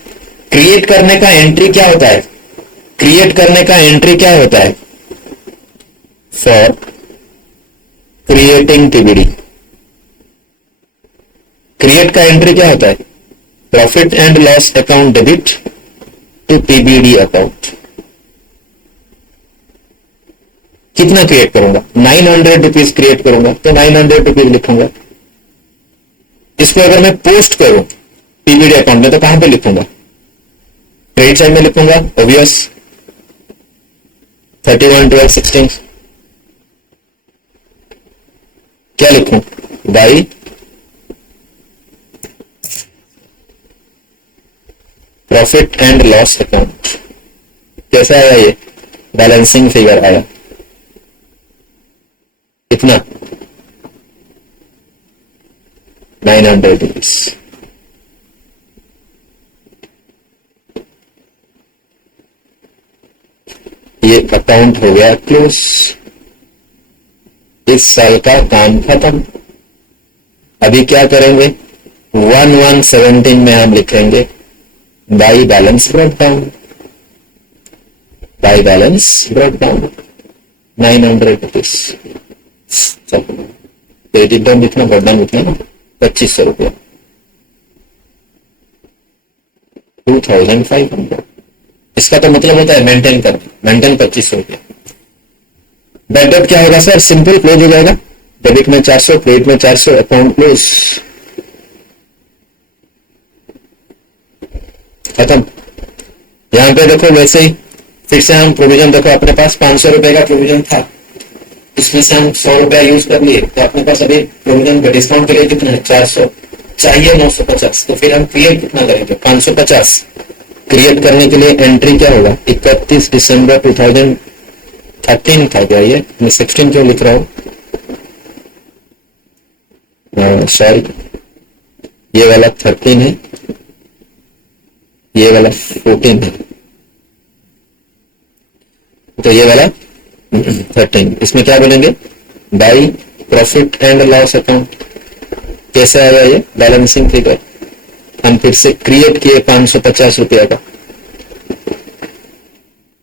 क्रिएट करने का एंट्री क्या होता है? क्रिएट करने का एंट्री क्या होता है? फॉर क्रिएटिंग पीबीडी, क्रिएट का एंट्री क्या होता है? Profit and loss account debit to PBD account. कितना क्रिएट करूंगा? 900 रुपीज क्रिएट करूंगा, तो 900 रुपीज लिखूंगा। इसको अगर मैं पोस्ट करूं पीबीडी अकाउंट में, तो कहां पे लिखूंगा? क्रेडिट साइड में लिखूंगा, ऑब्वियस। 31, 12, 16 क्या लिखूं? By profit and loss account. कैसा आया ये? बैलेंसिंग फिगर आया कितना? 900 रुपीज। ये अकाउंट हो गया क्लोज, इस साल का काम खत्म। अभी क्या करेंगे? 1117 में हम लिखेंगे by balance breakdown, by balance breakdown 900 rupees. Credit down जितना ब्रेकडाउन उतना ना 2500 रुपया, 2500। इसका तो मतलब होता है मेंटेन करना, मेंटेन 2500 रुपया। बैड डेट क्या होगा सर? सिंपल क्लोज हो जाएगा, डेबिट में 400, क्रेडिट में 400, अकाउंट क्लोज, खत्म। यहां पे देखो वैसे ही फिर से हम प्रोविजन, देखो अपने पास 500 रुपए का प्रोविजन था, उसमें से हम 100 रुपया यूज कर लिए, तो अपने पास अभी प्रोविजन का डिस्काउंट के लिए कितना है? 400, चाहिए 950, तो फिर हम क्रिएट कितना करेंगे? 550। क्रिएट करने के लिए एंट्री क्या होगा? 31 दिसंबर 2013 था क्या ये? मैं 16 क्यों लिख रहा हूं? सॉरी, ये वाला 13 है, ये वाला 14 है, तो ये वाला 13। इसमें क्या बोलेंगे? By profit and loss account. कैसे आया ये? Balancing figure. हम फिर से क्रिएट किए 550 रुपया का,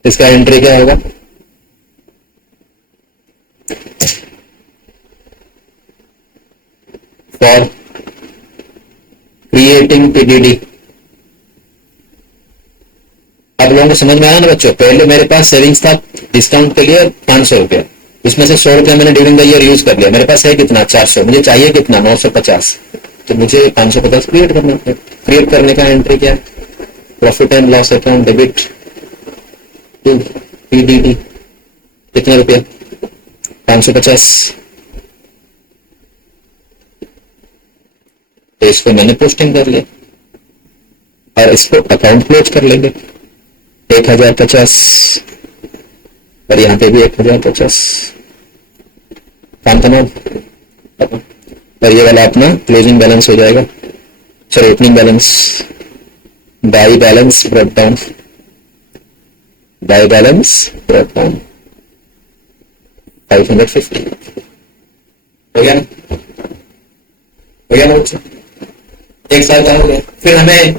इसका एंट्री क्या होगा? For creating PDD. आप लोगों को समझ में आया ना बच्चों? पहले मेरे पास सेविंग्स था डिस्काउंट के लिए 500 रुपया, उसमें से 100 रुपया मैंने ड्यूरिंग द ईयर यूज कर लिया, मेरे पास है कितना? 400। मुझे चाहिए कितना? 950, तो मुझे 550 क्रिएट करना है। क्रिएट करने का एंट्री क्या है? Profit and loss account debit to PDD. कितने रुपया? 550। तो इसको मैंने पोस्टिंग कर लिया, और इसको अकाउंट क्लोज कर लेंगे। 1050, और यहां पे भी 1050। काम तमाम। और ये वाला अपना क्लोजिंग बैलेंस हो जाएगा, sorry opening balance. By balance breakdown, by balance breakdown 550 हो गया ना? हो गया ना बच्चों? एक साल का हो गया। फिर हमें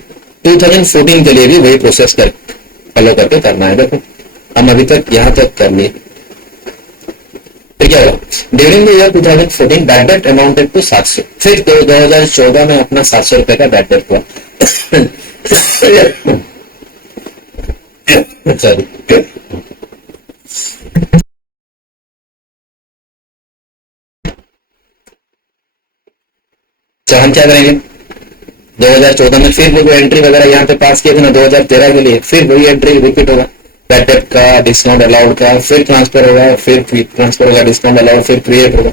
2014 के लिए भी वही प्रोसेस कर फॉलो करके करना है। देखो हम अभी तक यहाँ तक कर लिए। फिर क्या हुआ? During the year 2014 bad debt amounted to 700। फिर 2014 में अपना 700 रुपए का बैड डेट हुआ। सॉरी, तो हम क्या करेंगे? 2014 में फिर वो एंट्री वगैरह यहाँ पे पास किए थे ना 2013 के लिए, फिर वही एंट्री रिपीट होगा। बैड डेट का, डिस्काउंट अलाउड का, फिर ट्रांसफर होगा, फिर ट्रांसफर होगा, डिस्काउंट अलाउड, फिर क्रिएट होगा।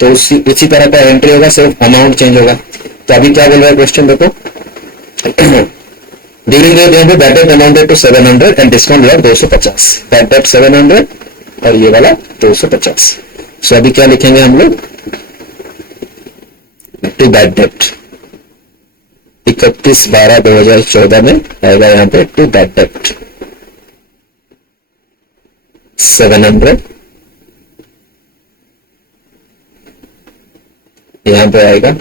तो उसी तरह का एंट्री होगा, सिर्फ अमाउंट चेंज होगा। तो अभी क्या बोल रहा है क्वेश्चन देखो। During the bad debt amounted to 700 and discount allowed 250। Bad debt 700 और ये वाला 250। सो अभी क्या लिखेंगे हम लोग? टू बैड डेट 31/12/2014 में आएगा यहाँ पे टू बैड डेट 700, यहां पे आएगा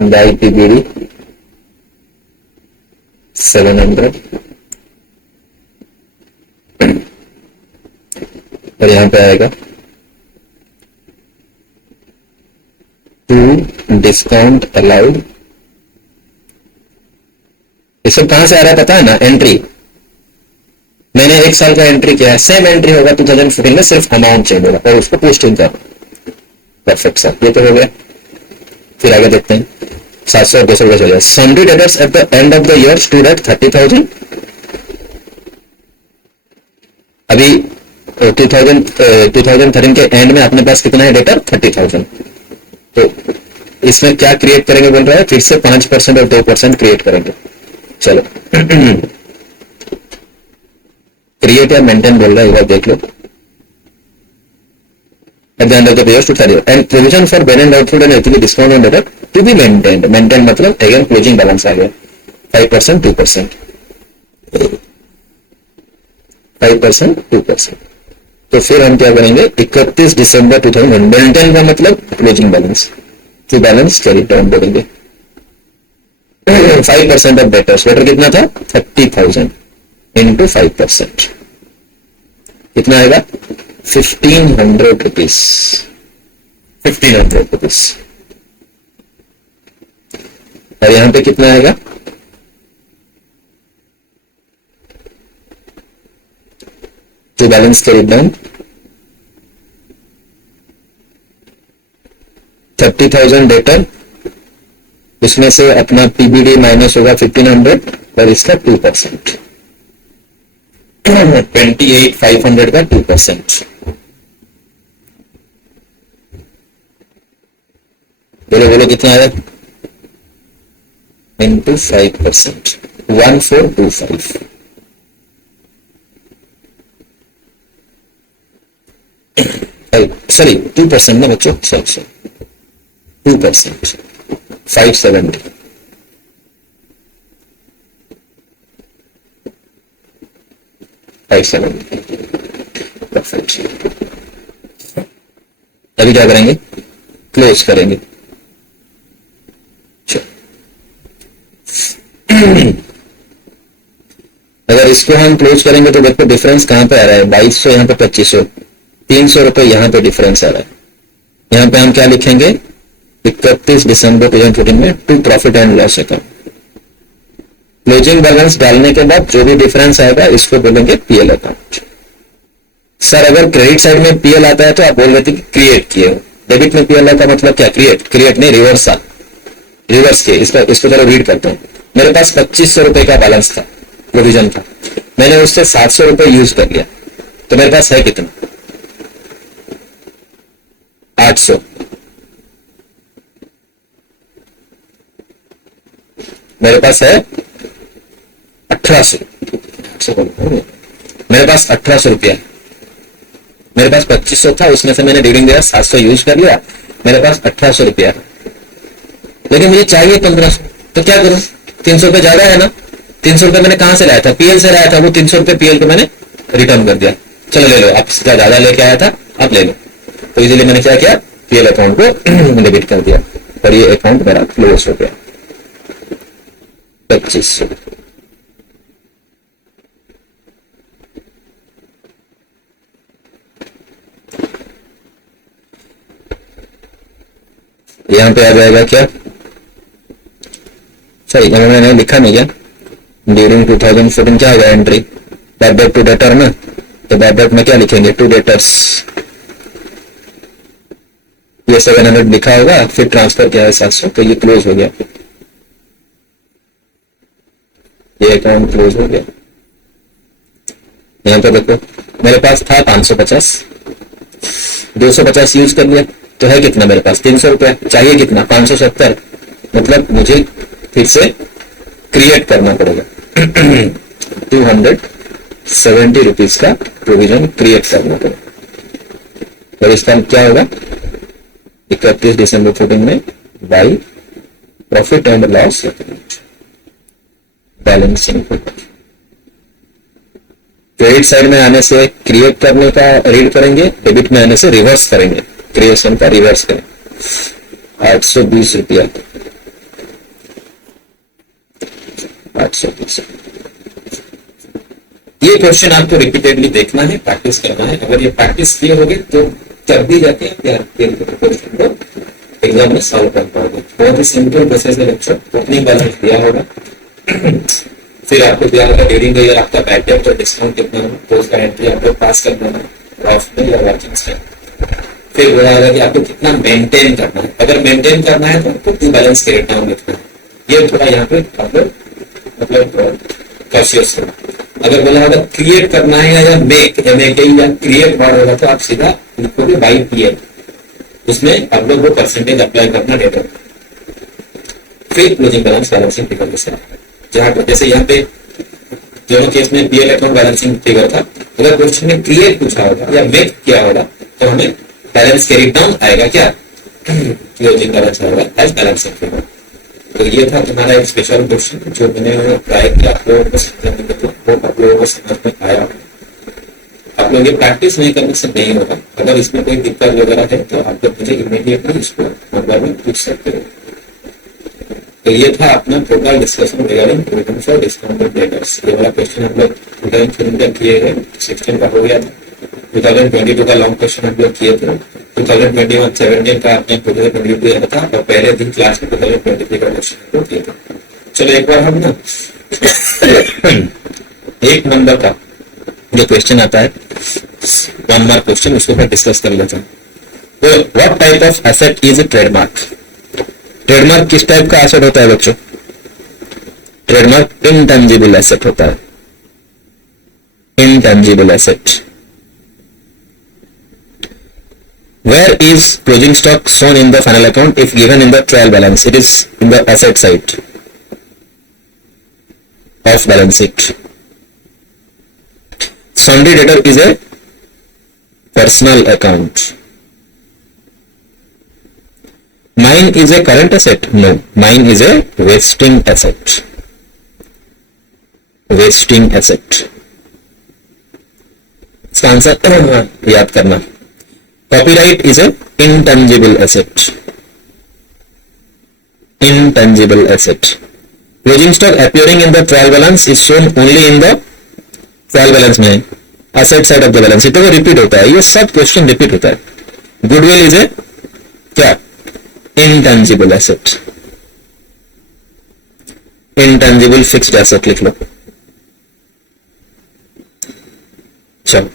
बाई पीबीडी 700 और यहां पे आएगा टू डिस्काउंट अलाउड। ये सब कहां से आ रहा है पता है ना? एंट्री मैंने 1 साल का एंट्री किया है, सेम एंट्री होगा 2014 में, सिर्फ अमाउंट चेंज होगा और उसको पोस्टिंग का। परफेक्ट सर, ये तो हो गया। फिर आगे देखते हैं। 700 और 200 हो जाएगा। Sundry debtors eight the end of the year stood at 30,000। अभी 2013 के एंड में अपने पास कितना है डेटर? 30,000। तो इसमें क्या क्रिएट करेंगे बोल रहा है? फिर से 5% और 2% क्रिएट करेंगे। चलो क्रिएट या मेंटेन बोल रहा है, इधर देख लो। At the end of the year to 30 and provision for Ben and output and equity discount on debtor to be maintained. Maintain मतलब again closing balance आ गया 5%, 2%, 5%, 2%। तो फिर हम क्या करेंगे? 31 दिसंबर 2000 मेंटेन का मतलब closing balance, to balance carry down करेंगे। 5% ऑफ डेटर्स, डेटर कितना था? 30,000 इंटू 5%, कितना आएगा? 1500 रुपीज। 1500 रुपीज। और यहां पे कितना आएगा? To balance carry down 30,000 debtor, इसमें से अपना पीबीडी माइनस होगा 1500 और इसका 2%, 28,500 का 2%। बोलो बोलो कितना आया? इंटू 5%, 1425। सॉरी 2% ना बच्चों, सॉरी 2%, 570। परफेक्ट। अभी क्या करेंगे? क्लोज करेंगे। अगर इसको हम क्लोज करेंगे तो देखो डिफरेंस कहां पे आ रहा है? 2200 यहाँ पे 2500, 300 रुपए यहाँ पे डिफरेंस आ रहा है। यहाँ पे हम क्या लिखेंगे? 31 दिसंबर 2014 में to profit and loss account. Closing balance डालने के बाद जो भी डिफरेंस आएगा इसको बोलेंगे पीएल अकाउंट। सर अगर क्रेडिट साइड में पीएल आता है तो आप बोल रहे थे कि क्रिएट किए हो। डेबिट में पीएल का मतलब क्या? क्रिएट नहीं, रिवर्स किए। इसको चलो रीड करते हैं। मेरे पास 2500 रुपए का बैलेंस था, प्रोविजन था, मैंने उससे 700 रुपए यूज कर लिया, तो मेरे पास है कितना? 800। मेरे पास है 1800। मेरे पास 1800 रुपया। मेरे पास 2500 था, उसमें से मैंने ड्यूरिंग द ईयर 700 यूज कर लिया, मेरे पास 1800 रुपया। लेकिन मुझे चाहिए 1500, तो क्या करूं? 300 रुपए ज्यादा है ना। 300 रुपए मैंने कहां से लाया था? पीएल से लाया था। वो 300 रुपए पीएल को मैंने रिटर्न कर दिया। चलो ले लो, आप ज्यादा लेके आया था, आप ले लो। तो इसीलिए मैंने क्या किया? पीएल अकाउंट को डेबिट कर दिया और ये अकाउंट मेरा क्लोज हो गया। 2500। यहां पे आ जाएगा क्या, सही मैंने लिखा नहीं क्या, ड्यूरिंग 2014 क्या होगा entry, bad debt to debtor ना, तो बैड डेट में क्या लिखेंगे, टू डेटर्स, ये 700 लिखा होगा, फिर ट्रांसफर किया है 700, तो ये क्लोज हो गया, ये अकाउंट क्लोज हो गया। यहाँ पे देखो मेरे पास था 550, 250 यूज कर लिया, तो है कितना मेरे पास 300 रुपया, चाहिए कितना 570, मतलब मुझे फिर से क्रिएट करना पड़ेगा 270 रुपीज का प्रोविजन क्रिएट करना पड़ेगा। और इसका क्या होगा 31 दिसंबर 14 में by profit and loss balancing. Credit side में आने से क्रिएट करने का रीड करेंगे, डेबिट में आने से रिवर्स करेंगे, क्रिएशन का रिवर्स करें। 820 रुपया, 820। ये क्वेश्चन आपको रिपीटेडली देखना है, प्रैक्टिस करना है। अगर ये प्रैक्टिस किए होगे तो जब भी जाके क्वेश्चन को एग्जाम में सॉल्व कर पाओगे। बहुत ही सिंपल प्रोसेस है बच्चों। ओपनिंग बैलेंस दिया होगा, फिर आपको दिया होगा ड्यूरिंग द ईयर आपका बैड डेट और डिस्काउंट कितना हो, तो उसका एंट्री आपको पास करना है प्रॉफिट में या वर्किंग से। फिर बोला होगा कि आपको कितना मेंटेन करना है, अगर मेंटेन करना है तो आपको बैलेंस क्रिएट डाउन लिखना है। ये थोड़ा यहाँ पे आप लोग मतलब कॉन्शियस हो। अगर बोला होगा क्रिएट करना है या मेक या क्रिएट वर्ड होगा तो आप सीधा लिखोगे बाई पीएल, उसमें आप लोग वो परसेंटेज अप्लाई करना डेटा, फिर क्लोजिंग बैलेंस बैलेंसिंग फिगर के साथ। जहां पर जैसे यहाँ पे दोनों केस में पीएल अकाउंट बैलेंसिंग फिगर था, अगर क्वेश्चन में क्रिएट पूछा होगा या मेक किया होगा तो हमें बैलेंस कैरी डाउन आएगा क्या, क्लोजिंग बैलेंस आएगा एज बैलेंसिंग फिगर। तो ये था तुम्हारा एक स्पेशल क्वेश्चन जो मैंने ट्राई किया आप लोगों को समझने के लिए, वो आप लोगों को समझ में आया। आप लोग ये प्रैक्टिस नहीं करने से नहीं होगा। अगर इसमें कोई दिक्कत वगैरह है तो आप लोग मुझे इमीडिएटली इसको नंबर में पूछ सकते हो। तो ये था अपना total discussion regarding provision for discounted debtors. ये वाला क्वेश्चन हम लोग 2015 किए हैं, 16 का हो गया था। 2022 का लॉन्ग क्वेश्चन हम लोग किए थे। 2021-17 का आपने प्रोविजन रिव्यू किया था और पहले दिन क्लास में 2023 का क्वेश्चन हम लोग किए थे। चलो एक बार हम ना 1 नंबर का जो क्वेश्चन आता है 1 मार्क क्वेश्चन, उसको मैं डिस्कस कर लेता हूँ। तो what type of asset is a trademark? Trademark किस टाइप का एसेट होता है बच्चों? ट्रेडमार्क इनटेंजिबल एसेट होता है, intangible asset. Where is closing stock shown in the final account if given in the trial balance? It is in the asset side of balance sheet. Sundry debtor is a personal account. Mine is a current asset? No, mine is a wasting asset. Wasting asset. इसका answer याद करना। Copyright is a intangible asset. Intangible asset. Closing stock appearing in the trial balance is shown only in the trial balance में, asset side of the balance sheet। तो वो repeat होता है, ये सब क्वेश्चन रिपीट होता है। गुडविल इज ए क्या? intangible asset. Intangible fixed asset लिख लो। चलो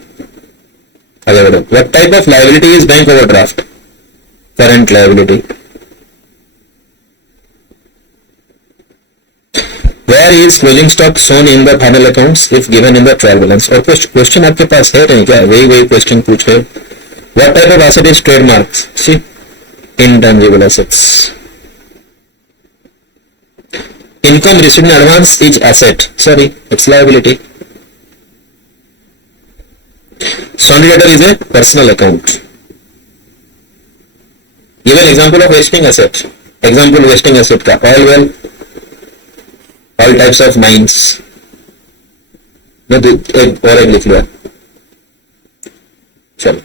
आगे बढ़ो। What type of liability is bank overdraft? Current liability. Where is closing stock shown in the final accounts if given in the trial balance? और question आपके पास है नहीं क्या? वही क्वेश्चन पूछ रहे। What type of asset is trademark? See, intangible assets. Income received in advance is asset. Sorry, it's liability. Sundry debtor is a personal account. Give an example of wasting asset. Example wasting asset का oil well, all types of mines. एक और एक लिख लो। चलो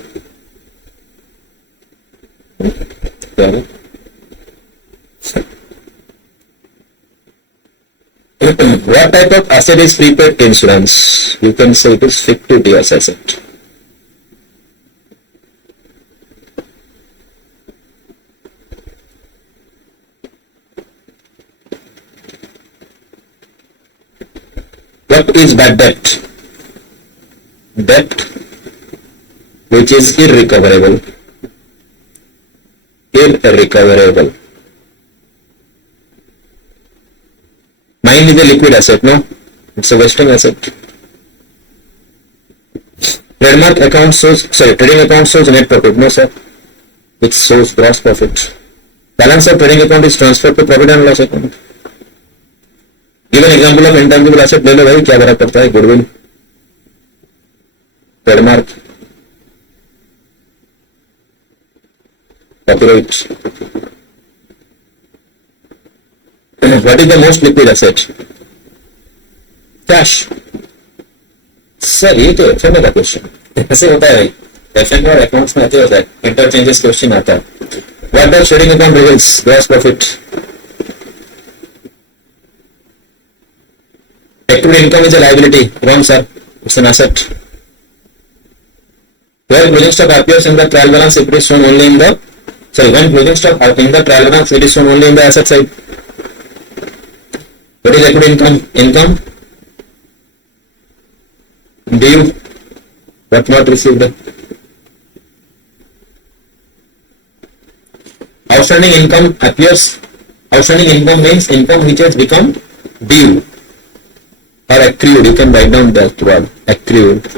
What type of asset is prepaid insurance? You can say it is fictitious asset. What is bad debt? Debt which is irrecoverable. Irrecoverable. Mine is a liquid asset, no? It's a vesting asset. Trading account shows net profit, no sir. It shows gross profit. Balance of trading account is transferred to profit and loss account. Give an example of intangible asset. ले लो भाई, क्या फर्क पड़ता है? Goodwill, trademark, copyright. What is the most liquid asset? Cash. Sir ये तो F का question ऐसे होता है भाई, एफ और अकाउंट्स में ऐसे होता है, इंटरचेंजेस क्वेश्चन आता है. What does trading account reveals? Gross profit. Accrued income is a liability. Wrong sir, it's an asset. Where closing stock appears in the trial balance, it is shown only in the when closing stock in the trial balance, it is shown only in the asset side. What is accrued income? Income due but not received. Outstanding income appears. Outstanding income means income which has become due or accrued. You can write down that word, accrued.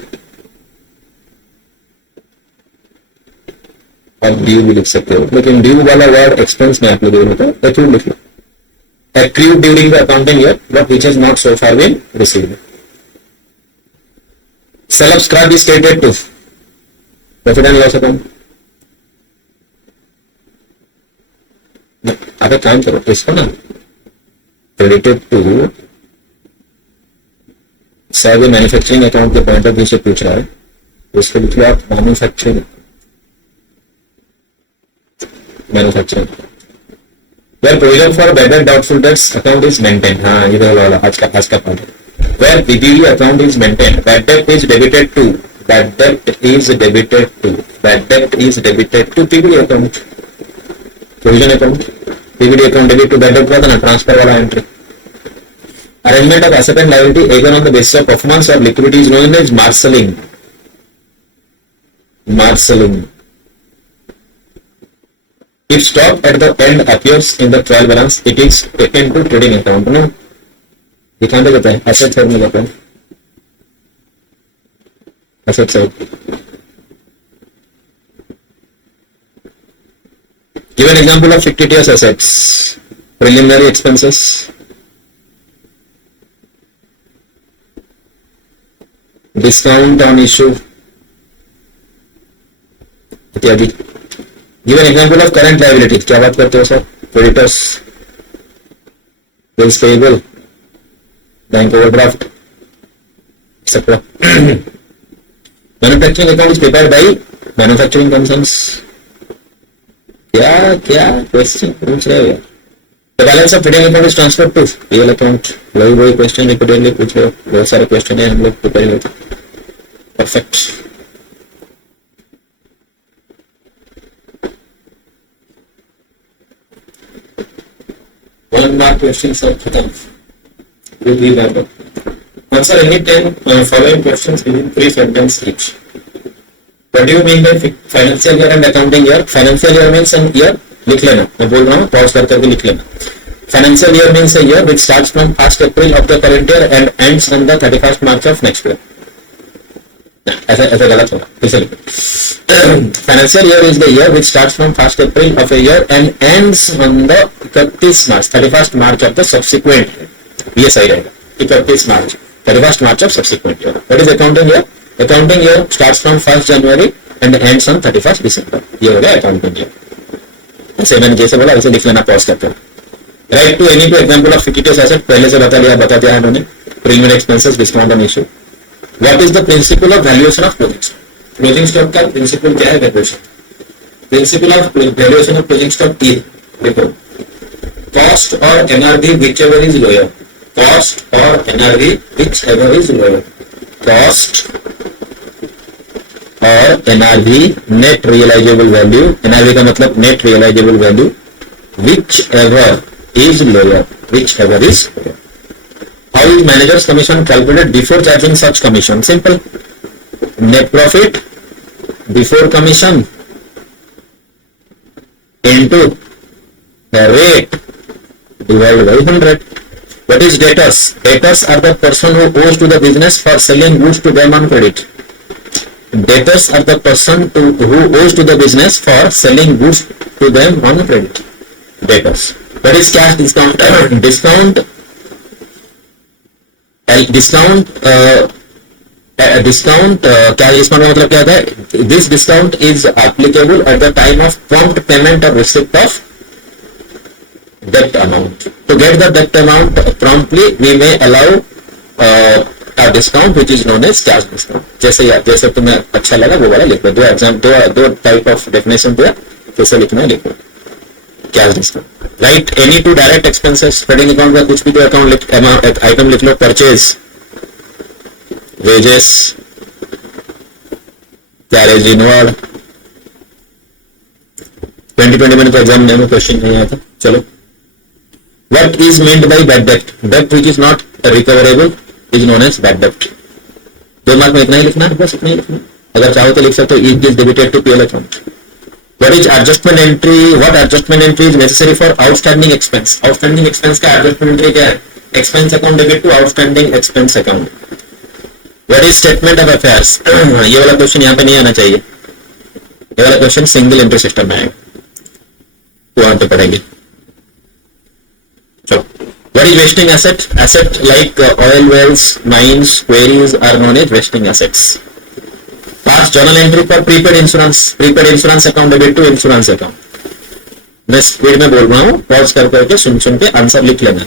और due भी लिख सकते हो, लेकिन due वाला word expense में applicable होता है. एक्रूड लिख लो. Accrued during the accounting year, but which has not so far been received. Sale of scrap is credited to profit and loss account. आप एक काम करो, इसको ना credited to sir manufacturing account के पॉइंट ऑफ व्यू से पूछ रहा है, उसको लिख लो आप manufacturing. Where provision for bad debt doubtful debts account is maintained. हाँ ये वाला आज का पार्ट है. Where PDD account is maintained, bad debt is debited to. Bad debt is debited to. Bad debt is debited to PDD account. Provision account, PDD account debit to bad debt वाला ना transfer वाला entry. Arrangement of asset and liability either on the basis of performance or liquidity is known as marshalling. Marshalling. If stock at the end appears in the trial balance, it is taken to trading account. No, दिखाने देता है asset side में जाता है. Asset side. Give an example of fictitious assets. Preliminary expenses. Discount on issue. इत्यादि. Give an example of current liabilities. क्या बात करते हो sir? Creditors, bills payable, bank overdraft, etc. Manufacturing account is prepared by manufacturing concerns. क्या question पूछ रहे हो? The balance of trading account is transferred to PL account. वही question repeatedly पूछ रहे हो. बहुत सारे क्वेश्चन है, हम लोग प्रिपेयर होते. Perfect. One mark question sir, खत्म. We'll leave that up. Answer any 10 following questions within 3 sentences each. What do you mean by financial year and accounting year? Financial year means an year. लिख लेना, मैं बोल रहा हूँ, pause करके लिख लेना. Financial year means a year which starts from 1st April of the current year and ends on the 31st March of next year. ऐसा गलत होगा, फिर से लिखो. Financial year is the year which starts from 1st April of a year and ends on the 31st March of the subsequent year. ये सही रहेगा. 31st March of subsequent year. What is accounting year? Accounting year starts from 1st January and ends on 31st December. ये हो गया accounting year. ऐसे मैंने जैसे बोला वैसे लिख लेना पॉज करते हैं. Write to any two example of fictitious asset. पहले से बता दिया है इन्होंने. Preliminary expenses, discount on issue. What is the principle of valuation of closing stock? Closing stock का principle क्या है? valuation. Principle of valuation of closing stock is देखो, cost or NRV whichever is lower. cost or NRV whichever is lower. Cost or NRV net realizable value, NRV का मतलब net realizable value, whichever is lower, whichever is lower. How is manager's commission calculated before charging such commission? Simple. Net profit before commission into the rate divided by 100. What is debtors? Debtors are the person who owes to the business for selling goods to them on credit. Debtors are the person who owes to the business for selling goods to them on credit. Debtors. What is cash discount? Discount cash discount का मतलब क्या होता है? This discount is applicable at the time of prompt payment or receipt of debt amount. To get the debt amount promptly, we may allow a discount which is known as cash discount. जैसे तुम्हें अच्छा लगा वो वाला लिखो. दो type of definition दिया, कैसे लिखना है लिखो. Cash discount. Right. Any to direct expenses. Trading account का कुछ भी तो अकाउंट आइटम लिख लो. Purchase, wages, carriage inward. 2020 में तो एग्जाम में क्वेश्चन नहीं आया था. चलो. What is meant by bad debt? Debt which is not recoverable is known as bad debt. 2 mark में इतना ही लिखना है, बस इतना ही लिखना. अगर चाहो तो लिख सकते हो it is debited to PL account. What is adjustment entry? What adjustment entry is necessary for outstanding expense? Outstanding expense का adjustment entry क्या है? Expense account debit to outstanding expense account. What is statement of affairs? ये वाला question यहाँ पे नहीं आना चाहिए. ये वाला क्वेश्चन सिंगल एंट्री सिस्टम में आएगा, तो वहां पे पढ़ेंगे. What is vesting asset? Asset like oil wells, mines, quarries are known as vesting assets. Past journal entry for prepaid insurance account debit to insurance account. मैं स्पीड में बोल रहा हूँ, पॉज कर करके सुन के आंसर लिख लेना.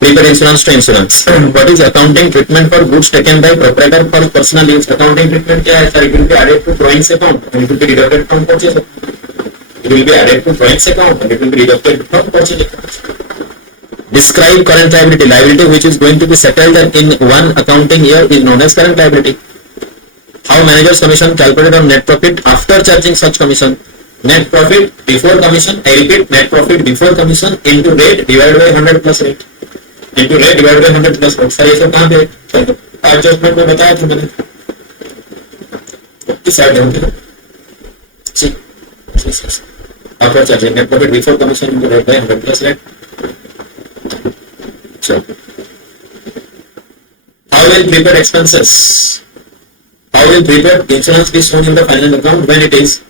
Prepaid insurance to insurance. What is accounting treatment for goods taken by proprietor for personal use? Accounting treatment क्या है? It will be added to drawings account and it will be deducted from purchase account. It will be added to drawings account and it will be deducted from purchase account. Describe current liability. Liability which is going to be settled in one accounting year is known as current liability. How manager's commission calculated on net profit after charging such commission? Net profit before commission. I repeat, net profit before commission into rate divided by 100 plus rate. Into rate divided by 100 plus rate. Sir ये सब कहाँ पे? Adjustment में बताया था मैंने. किस side है? After charging net profit before commission into rate by 100 plus rate. So, how will prepaid expenses? How will prepaid insurance be shown in the final account when it is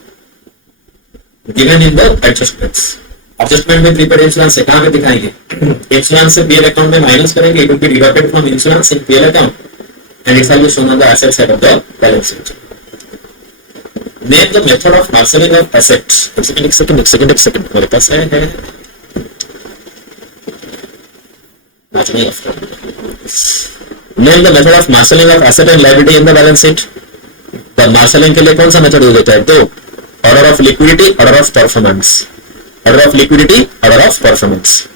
given in the adjustments? Adjustment में prepaid insurance से कहाँ पे दिखाएंगे? Insurance से PL account में minus करेंगे. It will be deducted from insurance in PL account and it shall be shown on the asset side of the balance sheet. Name the method of marshalling of assets. एक second. मेरे पास है. Name the method of marshalling of asset and liability in the balance sheet. The marshalling के लिए कौन सा method use होता है? दो. Order of liquidity, order of performance. Order of liquidity, order of performance.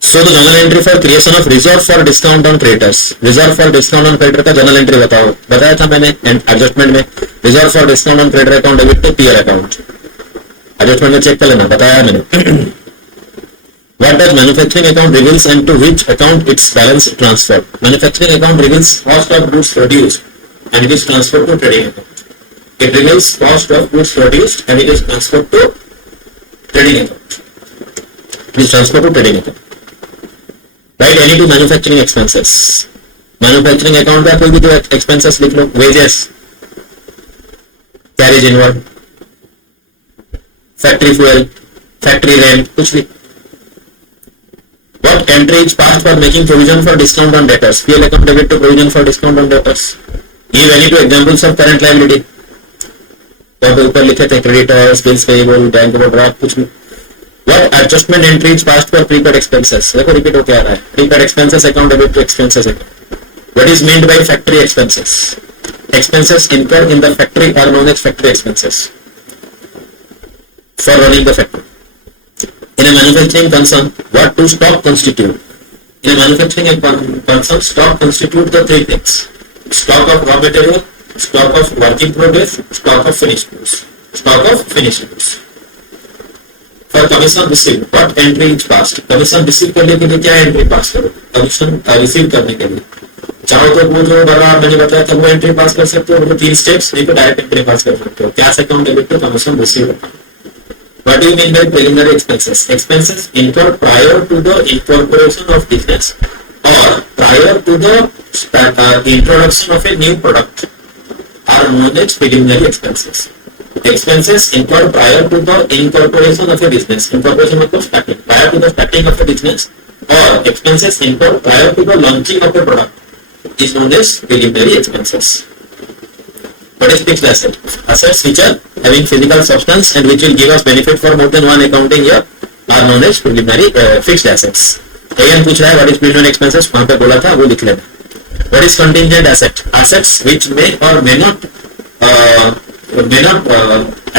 So the journal entry for creation of reserve for discount on creditors. Reserve for discount on creditor का journal entry बताओ. बताया था मैंने adjustment में. Reserve for discount on creditor account debit to PL account. Adjustment में check कर लेना, बताया मैंने. What does manufacturing account reveals and to which account its balance transferred? Manufacturing account reveals cost of goods produced and it is transferred to trading account. It reveals cost of goods produced and it is transferred to trading account. It is transferred to trading account. Write any two manufacturing expenses. Manufacturing account का कोई भी दो expenses लिख लो. Wages, carriage inward, factory fuel, factory rent, कुछ भी. What entry is passed for making provision for discount on debtors? PL account debit to provision for discount on debtors. Give any two examples of current liability. तो ऊपर लिखे थे creditors, bills payable, bank overdraft, कुछ भी. What adjustment entry is passed for prepaid expenses? देखो repeat होते आ रहा है. Prepaid expenses account debit to expenses account. What is meant by factory expenses? Expenses incurred in the factory are known as factory expenses for running the factory. In a manufacturing concern, what do stock constitute? In a manufacturing concern, stock constitute the three things: stock of raw material, stock of work in progress, stock of finished goods. Stock of finished goods. For commission receive, what entry is passed? Commission receive करने के लिए क्या entry pass करो? Commission receive करने के लिए चाहो तो वो जो वाला मैंने बताया था वो एंट्री पास कर सकते हो, वो 3 स्टेप्स, नहीं तो डायरेक्ट एंट्री पास कर सकते हो. Cash account debit to commission receive. What do you mean by preliminary expenses? Expenses incurred prior to the incorporation of business or prior to the introduction of a new product are known as preliminary expenses. Expenses incurred prior to the incorporation of a business. Incorporation means starting. Prior to the starting of a business or expenses incurred prior to the launching of a product is known as preliminary expenses. What is fixed asset? Assets which are having physical substance and which will give us benefit for more than one accounting year are known as preliminary fixed assets. Again पूछ रहा है what is preliminary expenses, वहाँ पे बोला था वो लिख लेना. What is contingent asset? Assets which may or may not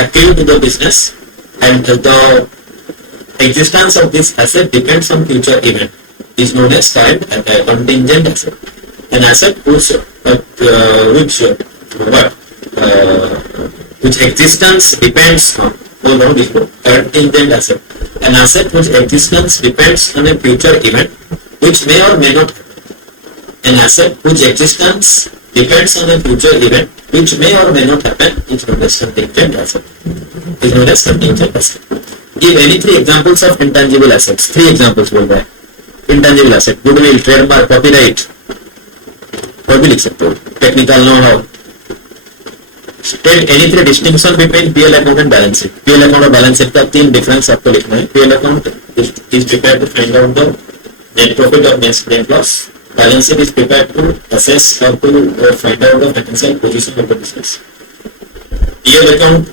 accrue to the business and the existence of this asset depends on future event is known as contingent asset. An asset which existence depends on contingent asset. An asset whose existence depends on a future event which may or may not happen. An asset whose existence depends on a future event which may or may not happen is known as contingent asset. Is known as contingent asset. Give any 3 examples of intangible assets. 3 examples बोल रहा है. Intangible asset, goodwill, trademark, copyright. और भी लिख सकते हो. Technical know-how. State any 3 distinction between PL account and balance sheet. PL account और balance sheet का 3 difference आपको लिखना है. PL account is prepared to find out the net profit or net loss. Balance sheet is prepared to assess or to find out the financial position of the business. PL account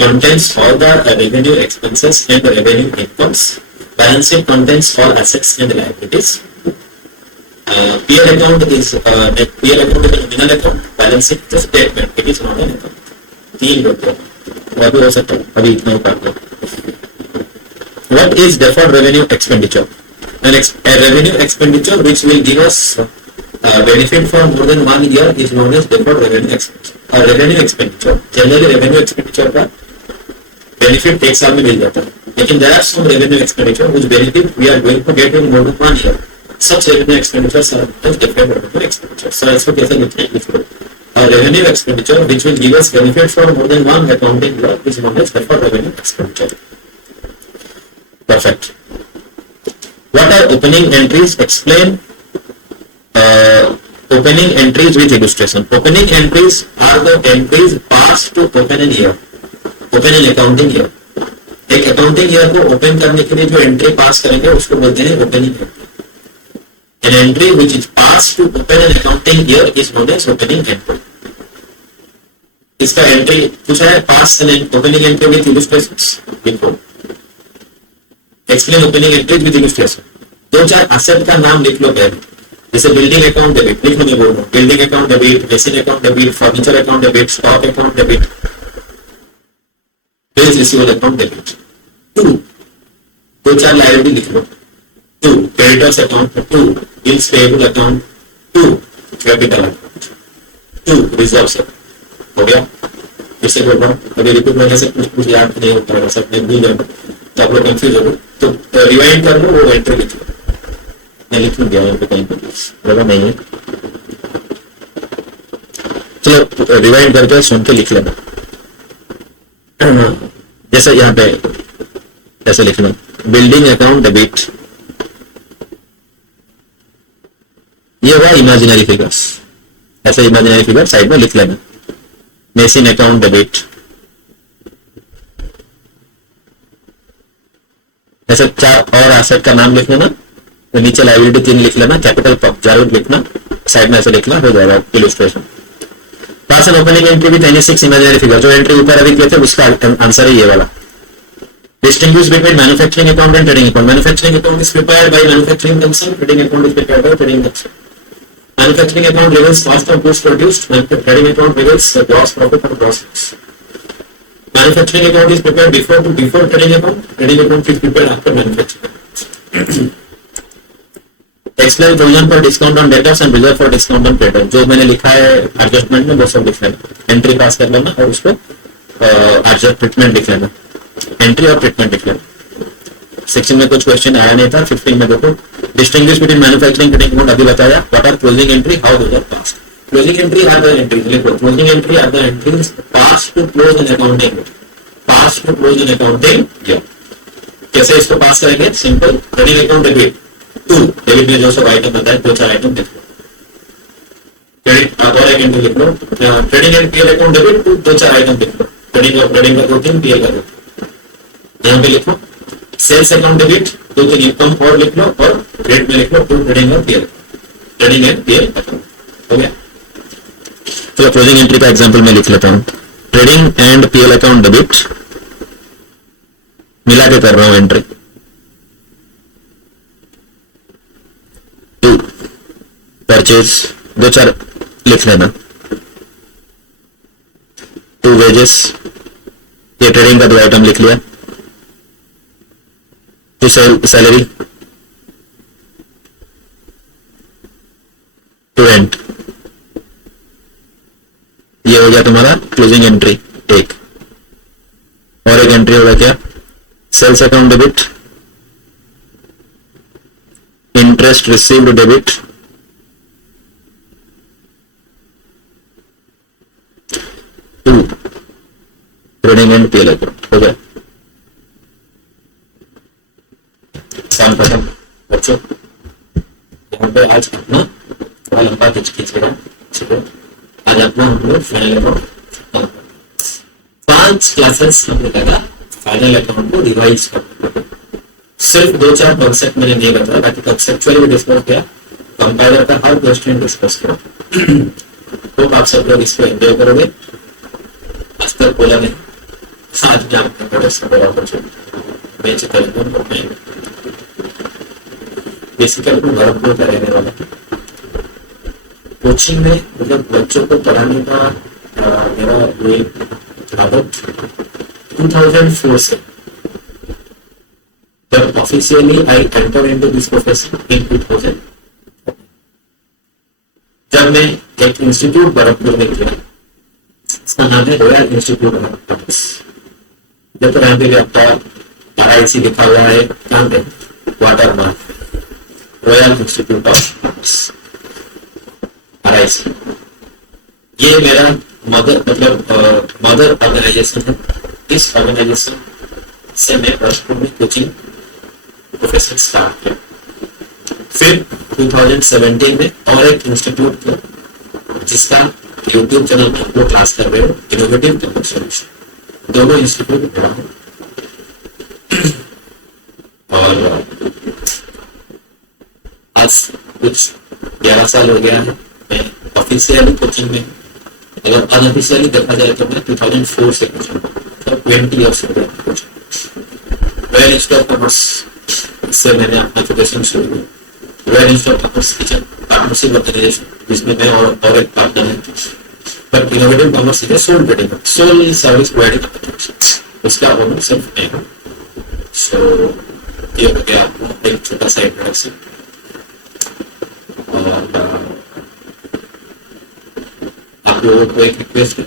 contains all the revenue expenses and revenue incomes. Balance sheet contains all assets and liabilities. PL account is a nominal account. Balance sheet is a statement. It is not an account. 3 होते हैं. और भी हो सकता है. अभी इतना ही पढ़ते हैं. What is deferred revenue expenditure? A revenue expenditure which will give us benefit for more than 1 year is known as deferred revenue expenditure. Revenue expenditure. Generally revenue expenditure का benefit 1 साल में मिल जाता है. लेकिन there are some revenue expenditure which benefit we are going to get in more than 1 year. Such revenue expenditures are deferred revenue expenditure. So इसको कैसे लिखते हैं इसको? Revenue expenditure which will give us benefit for more than 1 accounting year is known as deferred revenue expenditure. Perfect. What are opening entries? Explain opening entries with illustration. Opening entries are the entries passed to open an year. Open an accounting year. एक accounting year को open करने के लिए जो entry pass करेंगे उसको बोलते हैं opening entry. An entry which is passed to open an accounting year is known as opening entry. इसका entry पूछा है pass an opening entry with illustrations. देखो. Explain opening entries with illustration. 2-4 asset का नाम लिख लो पहले. जैसे बिल्डिंग अकाउंट डेबिट लिख लो. मैं बोल रहा हूँ building account debit, machine account debit, furniture account debit, stock account debit, bills receivable account debit. 2-4 liability लिख लो. 2 creditors account, 2 bills payable account, 2 capital account, 2 reserves. हो गया. जैसे बोल रहा हूँ अभी रिपीट में से कुछ याद नहीं होता है, सब भूल जाओ तो आप लोग कंफ्यूज हो. तो रिवाइंड कर लो, वो एंट्री लिख लो. मैं लिख लूंगा यहाँ पे कहीं पर लगा नहीं है. चलो रिवाइंड करके सुन के लिख लेना. जैसे यहाँ पे ऐसे लिखना बिल्डिंग अकाउंट डेबिट. ये हुआ इमेजिनरी फिगर्स. ऐसे इमेजिनरी फिगर साइड में लिख लेना. Machine account debit. ऐसे 4 और एसेट का नाम लिख लेना. तो नीचे लायबिलिटी 3 लिख लेना. कैपिटल जरूर लिखना. साइड में ऐसे लिखना. हो जाएगा illustration. Pass an opening entry with any 6 imaginary figure. जो एंट्री ऊपर अभी किए थे उसका आंसर है ये वाला. Distinguish between manufacturing account and trading account. Manufacturing account is prepared by manufacturing concern. Trading account is prepared by trading concern. Manufacturing account reveals cost of goods produced. Trading account reveals the gross profit or gross loss. Manufacturing account is prepared before trading account. Trading account is prepared after manufacturing. Explain provision for discount on debtors and reserve for discount on creditors. जो मैंने लिखा है adjustment में वो सब लिख लेना, entry पास कर लेना और उसको एडजस्ट ट्रीटमेंट लिख लेना, एंट्री और ट्रीटमेंट लिख लेना। सेक्शन में कुछ क्वेश्चन आया नहीं था। 15 में देखो, distinguish between manufacturing trading account अभी बताया। What are closing entry, how those are passed. Closing entry are the entries, लिखो closing entry are the entries pass to close in accounting, pass to close in accounting year. कैसे इसको pass करेंगे, simple, trading account debit to, debit में जो सब item बताए 2-4 item लिख लो, credit और एक एंट्री लिख लो, trading and PL account debit to 2-4 item लिख लो, ट्रेडिंग का 2-3, पीएल का 2, यहाँ पे लिखो सेल्स अकाउंट डेबिट 2-3 इनकम और लिख लो, और क्रेडिट में लिख लो टू ट्रेडिंग और PL, trading and PL account. हो गया। तो क्लोजिंग एंट्री का एग्जांपल मैं लिख लेता हूँ। Trading and PL account debit मिला के कर रहा हूँ एंट्री टू परचेज 2-4 लिख लेना, टू वेजेस, ये ट्रेडिंग का 2 आइटम लिख लिया, टू सैलरी, टू रेंट, ये हो गया तुम्हारा क्लोजिंग एंट्री एक। और एक एंट्री होगा क्या, sales account debit, interest received debit, to trading and PL account. हो गया, काम खत्म बच्चों। यहाँ पे आज अपना थोड़ा लंबा खींचेगा, आज अपना हम लोग फाइनल अकाउंट 5 क्लासेस हम लोग लगा फाइनल अकाउंट को रिवाइज कर। सिर्फ 2-4 कॉन्सेप्ट मैंने नहीं बताया, बाकी कंसेप्चुअली भी डिस्कस किया, कंपाइलर का हर क्वेश्चन डिस्कस किया। तो आप सब लोग इसको एंजॉय करोगे। आज तक बोला नहीं, आज मैं आपका बड़ा सा बड़ा बेसिकली भरपूर रहने वाला कोचिंग में, मतलब बच्चों को पढ़ाने का मेरा ये आदत 2004 से, जब officially I enter into this profession in 2000, जब मैं एक इंस्टीट्यूट भरतपुर में किया, इसका नाम है रॉयल इंस्टीट्यूट ऑफ कॉमर्स। जब यहाँ पे आपका RIC लिखा हुआ है, कहाँ पे water mark, royal Institute of commerce RIC। ये मेरा मदर ऑर्गेनाइजेशन है। इस ऑर्गेनाइजेशन से मैं भरतपुर में कोचिंग प्रोफेशन स्टार्ट किया। फिर 2017 में और एक इंस्टीट्यूट किया, जिसका यूट्यूब चैनल में आप लोग क्लास कर रहे हो, इनोवेटिव कॉमर्स सॉल्यूशन। दोनों इंस्टीट्यूट पढ़ा हूँ और आज कुछ 11 साल हो गया है मैं ऑफिशियली कोचिंग में। अगर अनऑफिशियली देखा जाए तो मैं 2004 से कोचिंग, 20 ईयर्स हो गया coaching. Royal Institute of Commerce से मैंने अपना एजुकेशन शुरू किया। Royal Institute of Commerce kitchen partnership organisation, जिसमें मैं और एक पार्टनर है। पर इनोवेटिव कॉमर्स है sole trading, sole service providing application, इसका ओनर सिर्फ मैं हूँ। सो ये हो गया आपको एक छोटा सा इंट्रोडक्शन। और आप लोगों को एक रिक्वेस्ट है,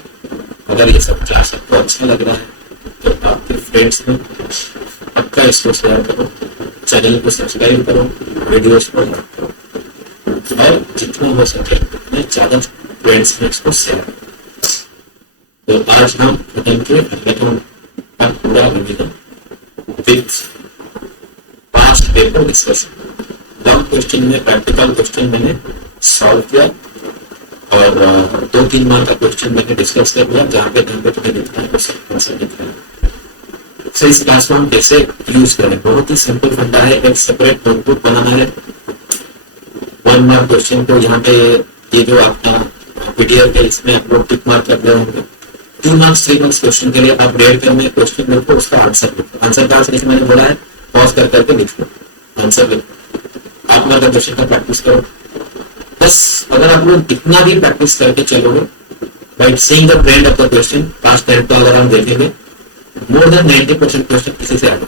अगर ये सब क्लास आपको अच्छा लग रहा है तो आपके फ्रेंड्स में पक्का इसको शेयर करो, चैनल को सब्सक्राइब करो, वीडियोस को लाइक करो, और जितना हो सके उतने ज्यादा फ्रेंड्स में इसको शेयर करो। तो आज हम खत्म के अकाउंट का पूरा revision with past paper discussion. Long question में प्रैक्टिकल क्वेश्चन मैंने सॉल्व किया और 2-3 मार्क का क्वेश्चन मैंने डिस्कस कर लिया, जहाँ पे तुम्हें दिखता है कैसे दिखता है। तो इस क्लास को हम कैसे यूज करें, बहुत ही सिंपल फंडा है। एक सेपरेट नोटबुक बनाना है, 1 मार्क क्वेश्चन को यहाँ पे ये जो आपका PDF है इसमें आप लोग टिक मार्क कर रहे होंगे। 2 मार्क्स 3 मार्क्स क्वेश्चन के लिए आप रेड करने क्वेश्चन लिखो, उसका आंसर लिखो। आंसर कहाँ से मैंने बोला है, पॉज कर करके लिख लो, आंसर लिखो। आप मार्क क्वेश्चन का प्रैक्टिस करो। बस अगर आप लोग इतना भी प्रैक्टिस करके चलोगे, by seeing the trend of the question, past trend को अगर हम देखेंगे मोर देन 90% क्वेश्चन इसी से आएगा,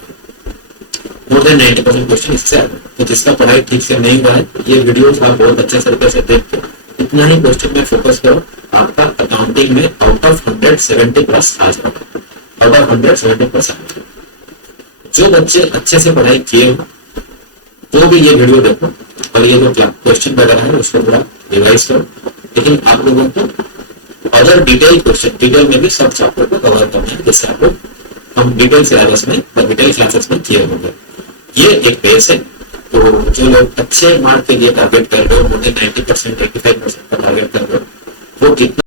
मोर देन 90% क्वेश्चन इससे आएगा। तो जिसका पढ़ाई ठीक से नहीं हुआ है, ये वीडियोस आप बहुत अच्छे तरीके से देख के इतना ही क्वेश्चन में फोकस करो, आपका अकाउंटिंग में आउट ऑफ 170 प्लस आ जाएगा, आउट ऑफ 170 प्लस आ जाएगा। जो बच्चे अच्छे से पढ़ाई किए हो वो भी ये वीडियो देखो और ये जो क्वेश्चन वगैरह है उसको पूरा रिवाइज करो। लेकिन आप लोगों को अदर डिटेल क्वेश्चन, डिटेल में भी सब चैप्टर को कवर करना है, जैसे आप लोग हम डिटेल सिलेबस में, डिटेल क्लासेस में किए होंगे। ये एक बेस है। तो जो लोग अच्छे मार्क के लिए टारगेट कर रहे हो, मोटे 90%, 85% का टारगेट कर रहे हो, वो कितना